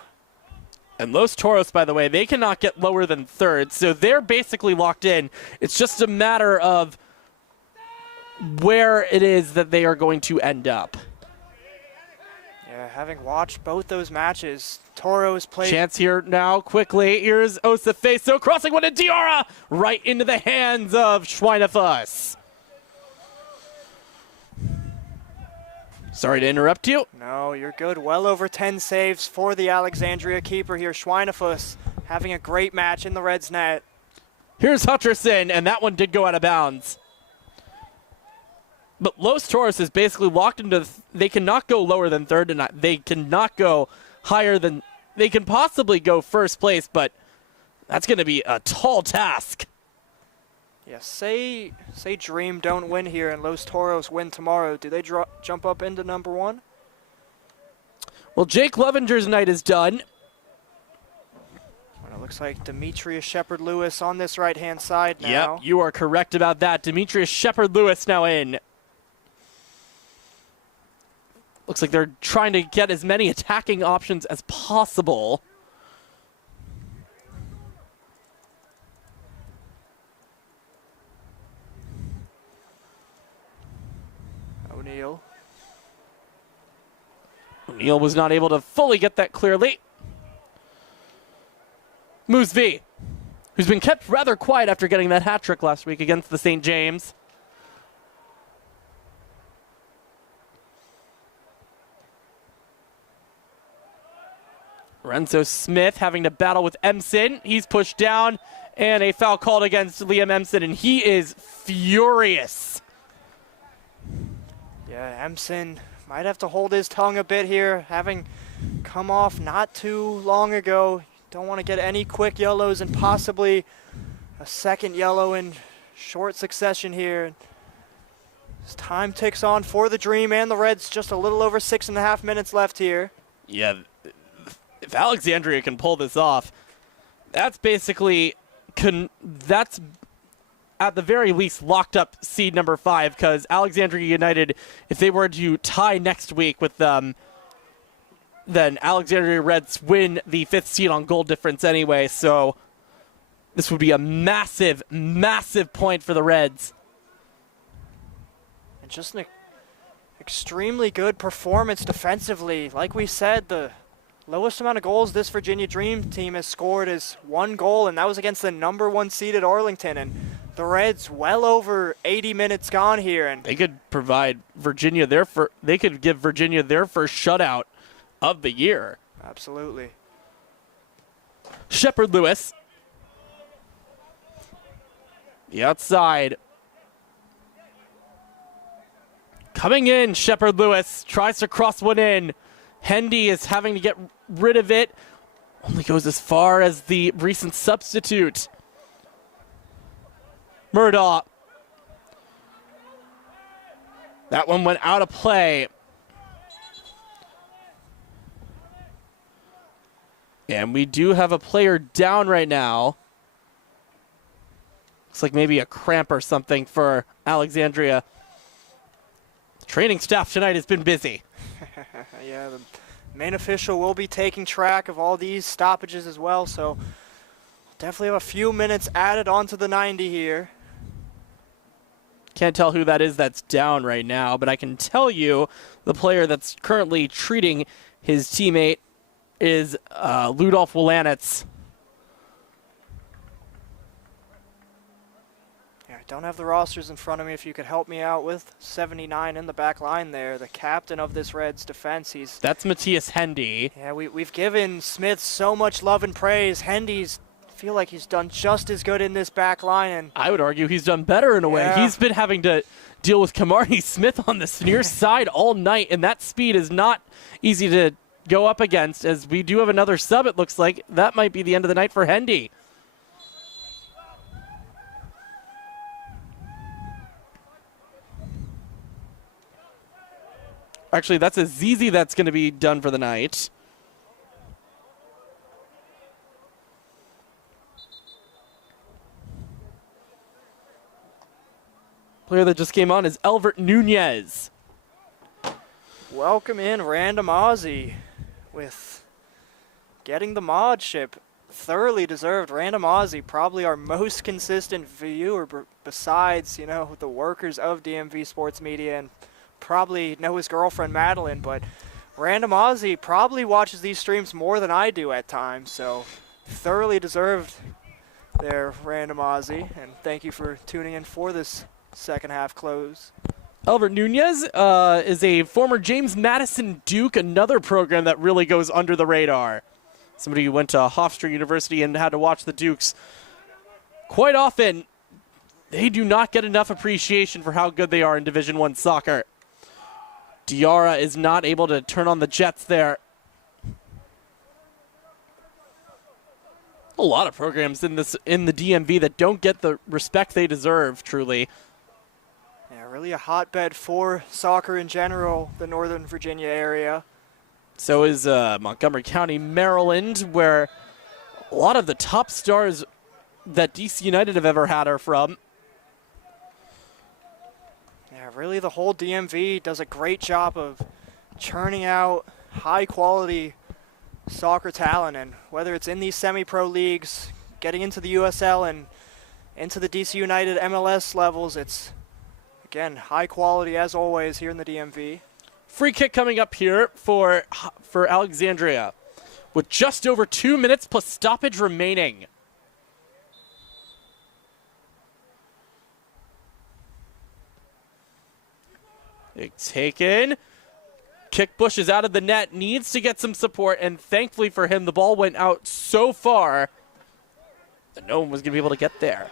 And Los Toros, by the way, they cannot get lower than third, so they're basically locked in. It's just a matter of where it is that they are going to end up. Yeah, having watched both those matches, Toros played... Chance here now, quickly. Here's Osafeso crossing one to Diarra, right into the hands of Schweinefuss. Sorry to interrupt you. No, you're good. Well over 10 saves for the Alexandria keeper here. Schweinefuss having a great match in the Reds net. Here's Hutcherson, and that one did go out of bounds. But Los Toros is basically locked into... They cannot go lower than third, and they cannot go higher than... They can possibly go first place, but that's going to be a tall task. Yeah, say Dream don't win here and Los Toros win tomorrow. Do they jump up into number 1? Well, Jake Levenger's night is done. Well, it looks like Demetrius Shepard-Lewis on this right-hand side now. Yep, you are correct about that. Demetrius Shepard-Lewis now in. Looks like they're trying to get as many attacking options as possible. O'Neal was not able to fully get that clearly. Moose V, who's been kept rather quiet after getting that hat trick last week against the St. James. Renzo Smith having to battle with Emson. He's pushed down, and a foul called against Liam Emson, and he is furious. Yeah, Emson might have to hold his tongue a bit here, having come off not too long ago. Don't want to get any quick yellows and possibly a second yellow in short succession here. As time ticks on for the Dream and the Reds, just a little over 6.5 minutes left here. Yeah, if Alexandria can pull this off, that's basically, that's at the very least locked up seed number 5, because Alexandria United, if they were to tie next week with them, then Alexandria Reds win the 5th seed on goal difference anyway, so this would be a massive, massive point for the Reds. And just an extremely good performance defensively. Like we said, the lowest amount of goals this Virginia Dream team has scored is 1 goal, and that was against the number 1 seeded Arlington. And the Reds well over 80 minutes gone here, and they could provide Virginia they could give Virginia their first shutout of the year. Absolutely. Shepard-Lewis. The outside. Coming in, Shepard-Lewis tries to cross one in. Hendy is having to get rid of it. Only goes as far as the recent substitute. Murdaugh. That one went out of play. And we do have a player down right now. Looks like maybe a cramp or something for Alexandria. The training staff tonight has been busy. Yeah, the main official will be taking track of all these stoppages as well, so definitely have a few minutes added onto the 90 here. Can't tell who that is that's down right now, but I can tell you the player that's currently treating his teammate is Ludolf Wilanitz. Yeah, I don't have the rosters in front of me. If you could help me out with 79 in the back line there, the captain of this Reds defense. That's Matthias Hendy. Yeah, we've given Smith so much love and praise. Hendy's feel like he's done just as good in this back line, and I would argue he's done better in a way. He's been having to deal with Kamari Smith on the near side all night, and that speed is not easy to go up against, as we do have another sub, it looks like. That might be the end of the night for Hendy. Actually, that's a ZZ that's going to be done for the night. Player that just came on is Elvert Nunez. Welcome in Random Aussie with getting the mod ship. Thoroughly deserved. Random Aussie, probably our most consistent viewer besides, the workers of DMV Sports Media, and probably know his girlfriend Madeline, but Random Aussie probably watches these streams more than I do at times, so thoroughly deserved there, Random Aussie, and thank you for tuning in for this second half close. Elvert Nunez is a former James Madison Duke, another program that really goes under the radar. Somebody who went to Hofstra University and had to watch the Dukes quite often. They do not get enough appreciation for how good they are in Division I soccer. Diarra is not able to turn on the Jets there. A lot of programs in the DMV that don't get the respect they deserve, truly. Yeah, really a hotbed for soccer in general, the Northern Virginia area. So is Montgomery County, Maryland, where a lot of the top stars that DC United have ever had are from. Yeah, really the whole DMV does a great job of churning out high-quality soccer talent, and whether it's in these semi-pro leagues, getting into the USL and into the DC United MLS levels, it's, again, high quality as always here in the DMV. Free kick coming up here for Alexandria with just over 2 minutes plus stoppage remaining. It's taken. Kick pushes out of the net, needs to get some support, and thankfully for him, the ball went out so far that no one was going to be able to get there.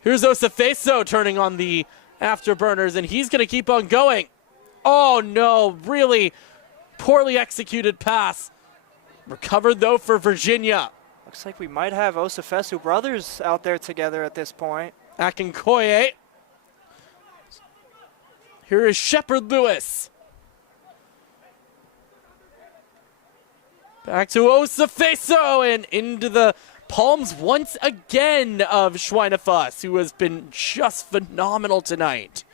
Here's Osafeso turning on the afterburners, and he's going to keep on going. Oh, no, really poorly executed pass. Recovered, though, for Virginia. Looks like we might have Osafesu brothers out there together at this point. Akinkoye. Here is Shepard Lewis. Back to Osafeso and into the palms once again of Schweinefuss, who has been just phenomenal tonight.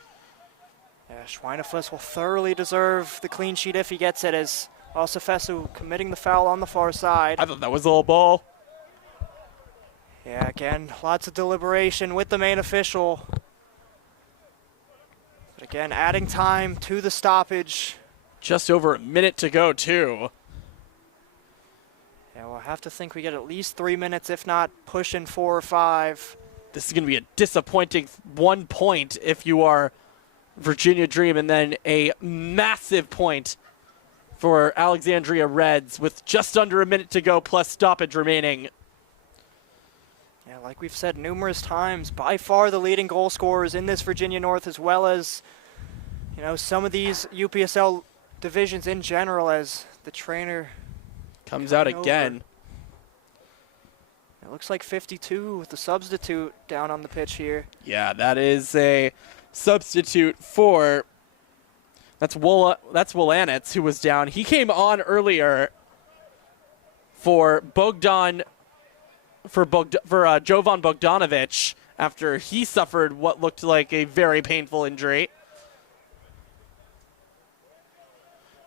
Yeah, Schweinefuss will thoroughly deserve the clean sheet if he gets it, as Osafesu committing the foul on the far side. I thought that was all ball. Yeah, again, lots of deliberation with the main official. But again, adding time to the stoppage. Just over a minute to go, too. Yeah, we'll have to think we get at least 3 minutes, if not pushing 4 or 5. This is going to be a disappointing 1 point if you are Virginia Dream, and then a massive point for Alexandria Reds with just under a minute to go plus stoppage remaining. Yeah, like we've said numerous times, by far the leading goal scorers in this Virginia North, as well as, you know, some of these UPSL divisions in general, as the trainer comes out again. It looks like 52 with the substitute down on the pitch here. Yeah, that is a substitute for, that's Wilanitz, who was down. He came on earlier for Jovan Bogdanovic after he suffered what looked like a very painful injury.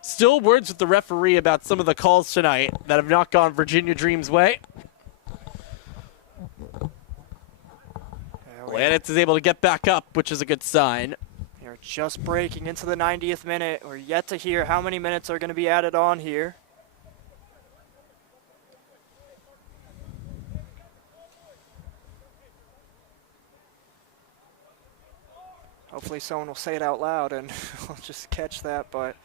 Still words with the referee about some of the calls tonight that have not gone Virginia Dream's way. Wilanitz is able to get back up, which is a good sign. We're just breaking into the 90th minute. We're yet to hear how many minutes are going to be added on here. Hopefully someone will say it out loud and we'll just catch that, but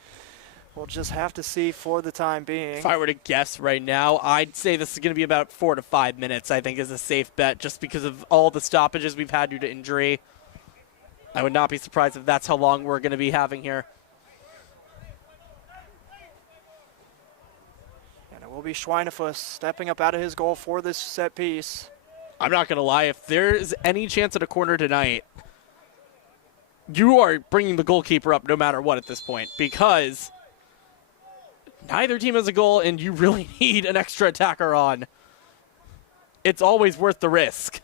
we'll just have to see for the time being. If I were to guess right now, I'd say this is going to be about 4 to 5 minutes, I think is a safe bet, just because of all the stoppages we've had due to injury. I would not be surprised if that's how long we're going to be having here. And it will be Schweinefuss stepping up out of his goal for this set piece. I'm not going to lie, if there's any chance at a corner tonight, you are bringing the goalkeeper up no matter what at this point, because neither team has a goal and you really need an extra attacker on. It's always worth the risk.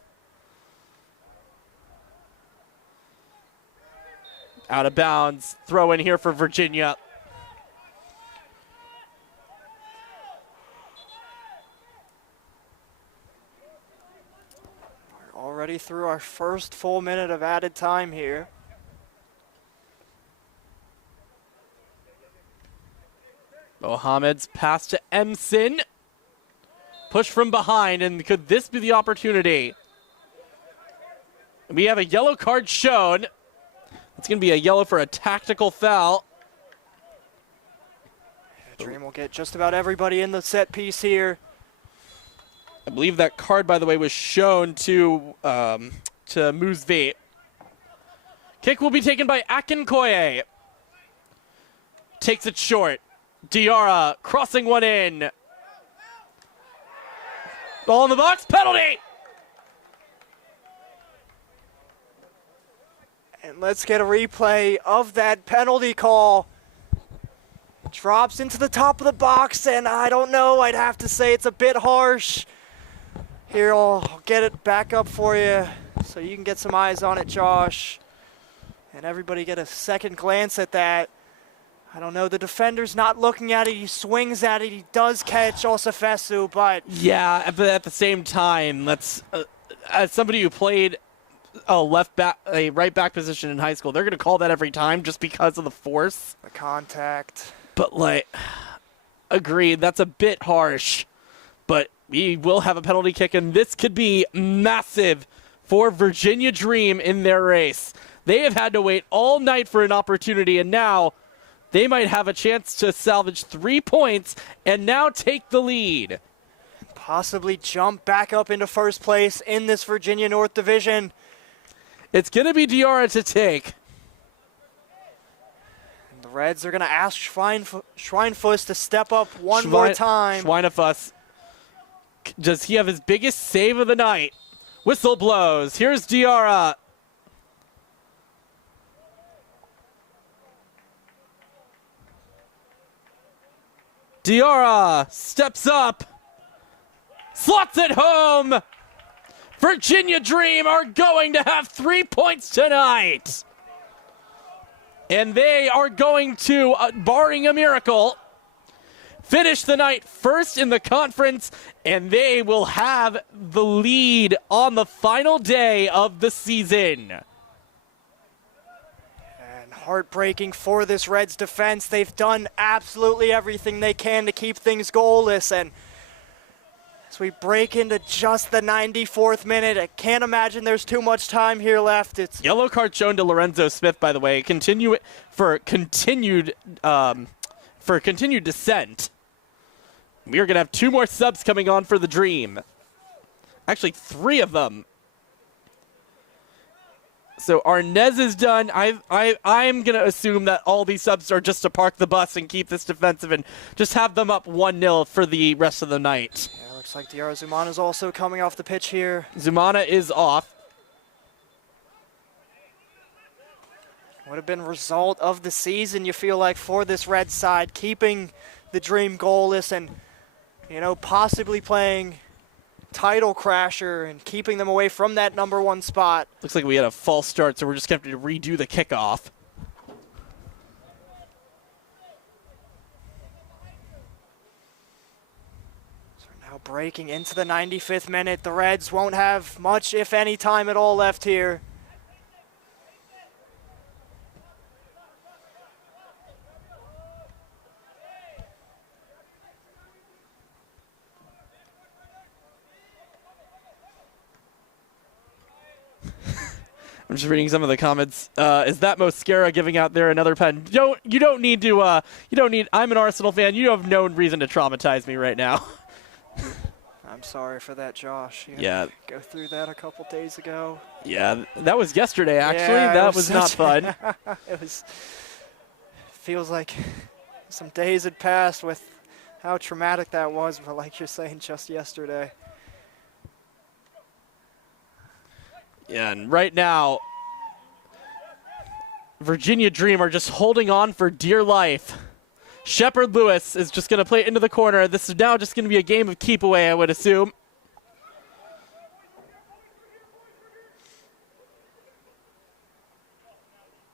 Out of bounds, throw in here for Virginia. We're already through our first full minute of added time here. Mohamed's pass to Emson. Push from behind, and could this be the opportunity? We have a yellow card shown. It's going to be a yellow for a tactical foul. Dream will get just about everybody in the set piece here. I believe that card, by the way, was shown to Moosveit. Kick will be taken by Akinkoye. Takes it short. Diarra crossing one in. Ball in the box, penalty! And let's get a replay of that penalty call. Drops into the top of the box, and I don't know, I'd have to say it's a bit harsh. Here, I'll get it back up for you so you can get some eyes on it, Josh. And everybody get a second glance at that. I don't know, the defender's not looking at it. He swings at it. He does catch Osafesu, but... Yeah, but at the same time, let's as somebody who played a right back position in high school, they're going to call that every time just because of the force. The contact. But, like, agreed, that's a bit harsh. But we will have a penalty kick, and this could be massive for Virginia Dream in their race. They have had to wait all night for an opportunity, and now they might have a chance to salvage 3 points and now take the lead. Possibly jump back up into first place in this Virginia North Division. It's going to be Diarra to take. And the Reds are going to ask Schweinfuss to step up one more time. Schweinfuss, does he have his biggest save of the night? Whistle blows. Here's Diarra. Diarra steps up, slots it home. Virginia Dream are going to have 3 points tonight. And they are going to, barring a miracle, finish the night first in the conference, and they will have the lead on the final day of the season. And heartbreaking for this Reds defense. They've done absolutely everything they can to keep things goalless, and as we break into just the 94th minute, I can't imagine there's too much time here left. It's yellow card shown to Lorenzo Smith, by the way. Continued descent. We are going to have 2 more subs coming on for the Dream. Actually, 3 of them. So Arnez is done. I'm going to assume that all these subs are just to park the bus and keep this defensive and just have them up 1-0 for the rest of the night. yeah, looks like Diarra Zumana is also coming off the pitch here. Zumana is off. Would have been result of the season, you feel like, for this Red side, keeping the Dream goalless and, possibly playing title crasher and keeping them away from that #1 spot. Looks like we had a false start, so we're just going to have to redo the kickoff. So we're now breaking into the 95th minute. The Reds won't have much, if any, time at all left here. I'm just reading some of the comments. Is that Mosquera giving out there another pen? You don't need to. I'm an Arsenal fan. You have no reason to traumatize me right now. I'm sorry for that, Josh. You had Yeah. to go through that a couple days ago. Yeah, that was yesterday. Actually, Yeah, that it was not fun. It was. Feels like some days had passed with how traumatic that was, but like you're saying, just yesterday. Yeah, and right now, Virginia Dream are just holding on for dear life. Shepard Lewis is just going to play it into the corner. This is now just going to be a game of keep away, I would assume.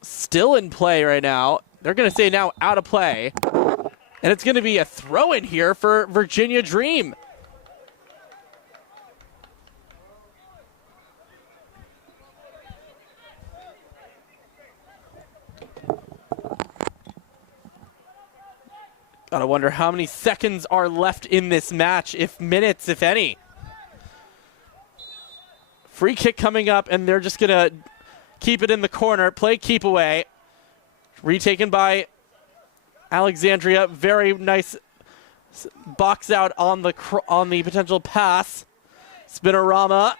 Still in play right now. They're going to say now out of play. And it's going to be a throw in here for Virginia Dream. Gotta wonder how many seconds are left in this match, if minutes, if any. Free kick coming up, and they're just gonna keep it in the corner. Play keep away. Retaken by Alexandria. Very nice box out on the potential pass. Spinorama.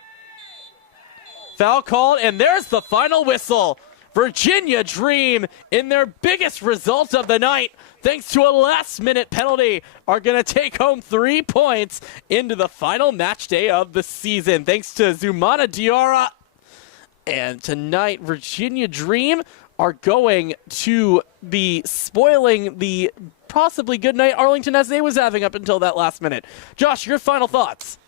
Foul called, and there's the final whistle. Virginia Dream, in their biggest result of the night, thanks to a last-minute penalty, are going to take home 3 points into the final match day of the season. Thanks to Zumana Diarra. And tonight, Virginia Dream are going to be spoiling the possibly good night Arlington SA was having up until that last minute. Josh, your final thoughts?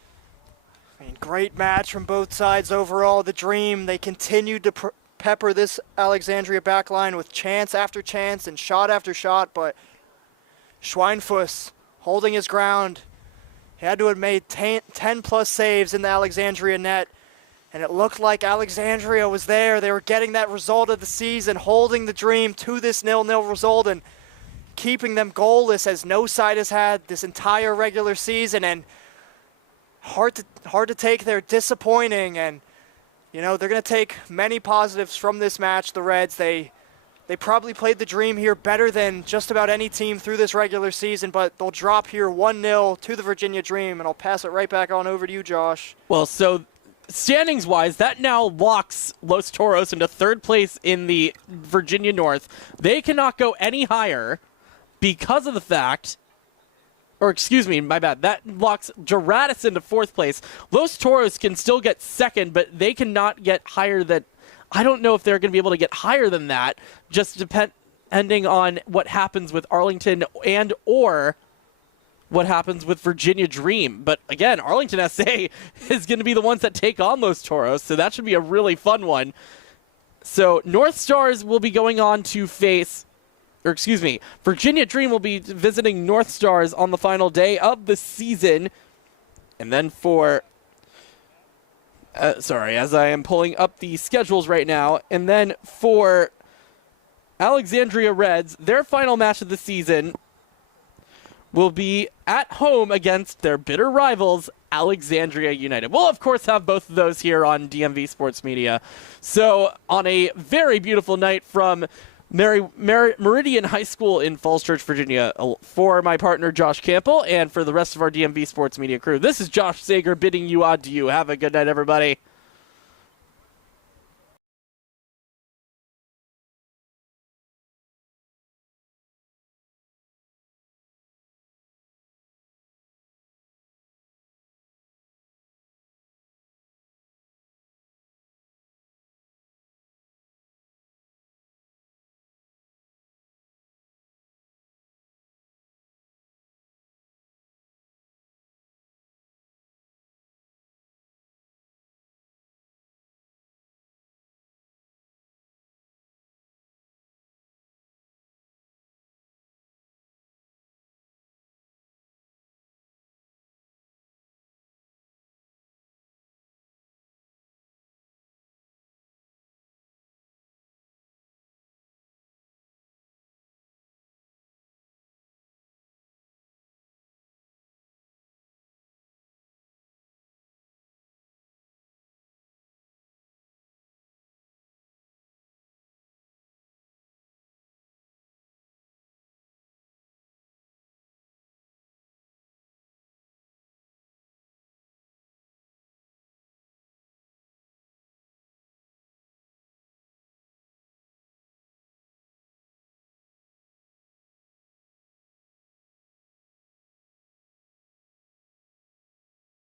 I mean, great match from both sides overall. The Dream, they continued to pepper this Alexandria backline with chance after chance and shot after shot, but Schweinfuss holding his ground. He had to have made 10-plus saves in the Alexandria net, and it looked like Alexandria was there. They were getting that result of the season, holding the Dream to this 0-0 result and keeping them goalless, as no side has had this entire regular season. And hard to take. They're disappointing, and you know, they're going to take many positives from this match. The Reds, they probably played the Dream here better than just about any team through this regular season, but they'll drop here 1-0 to the Virginia Dream, and I'll pass it right back on over to you, Josh. Well, so standings-wise, that now locks Los Toros into third place in the Virginia North. They cannot go any higher because of the fact, or excuse me, my bad, that locks Doratus into fourth place. Los Toros can still get second, but they cannot get higher than, I don't know if they're going to be able to get higher than that, just depending on what happens with Arlington and or what happens with Virginia Dream. But again, Arlington SA is going to be the ones that take on Los Toros, so that should be a really fun one. So North Stars will be going on to face, or excuse me, Virginia Dream will be visiting North Stars on the final day of the season. And then for, as I am pulling up the schedules right now, and then for Alexandria Reds, their final match of the season will be at home against their bitter rivals, Alexandria United. We'll, of course, have both of those here on DMV Sports Media. So on a very beautiful night from Meridian High School in Falls Church, Virginia, for my partner Josh Campbell and for the rest of our DMV Sports Media crew, this is Josh Sager bidding you adieu. Have a good night, everybody.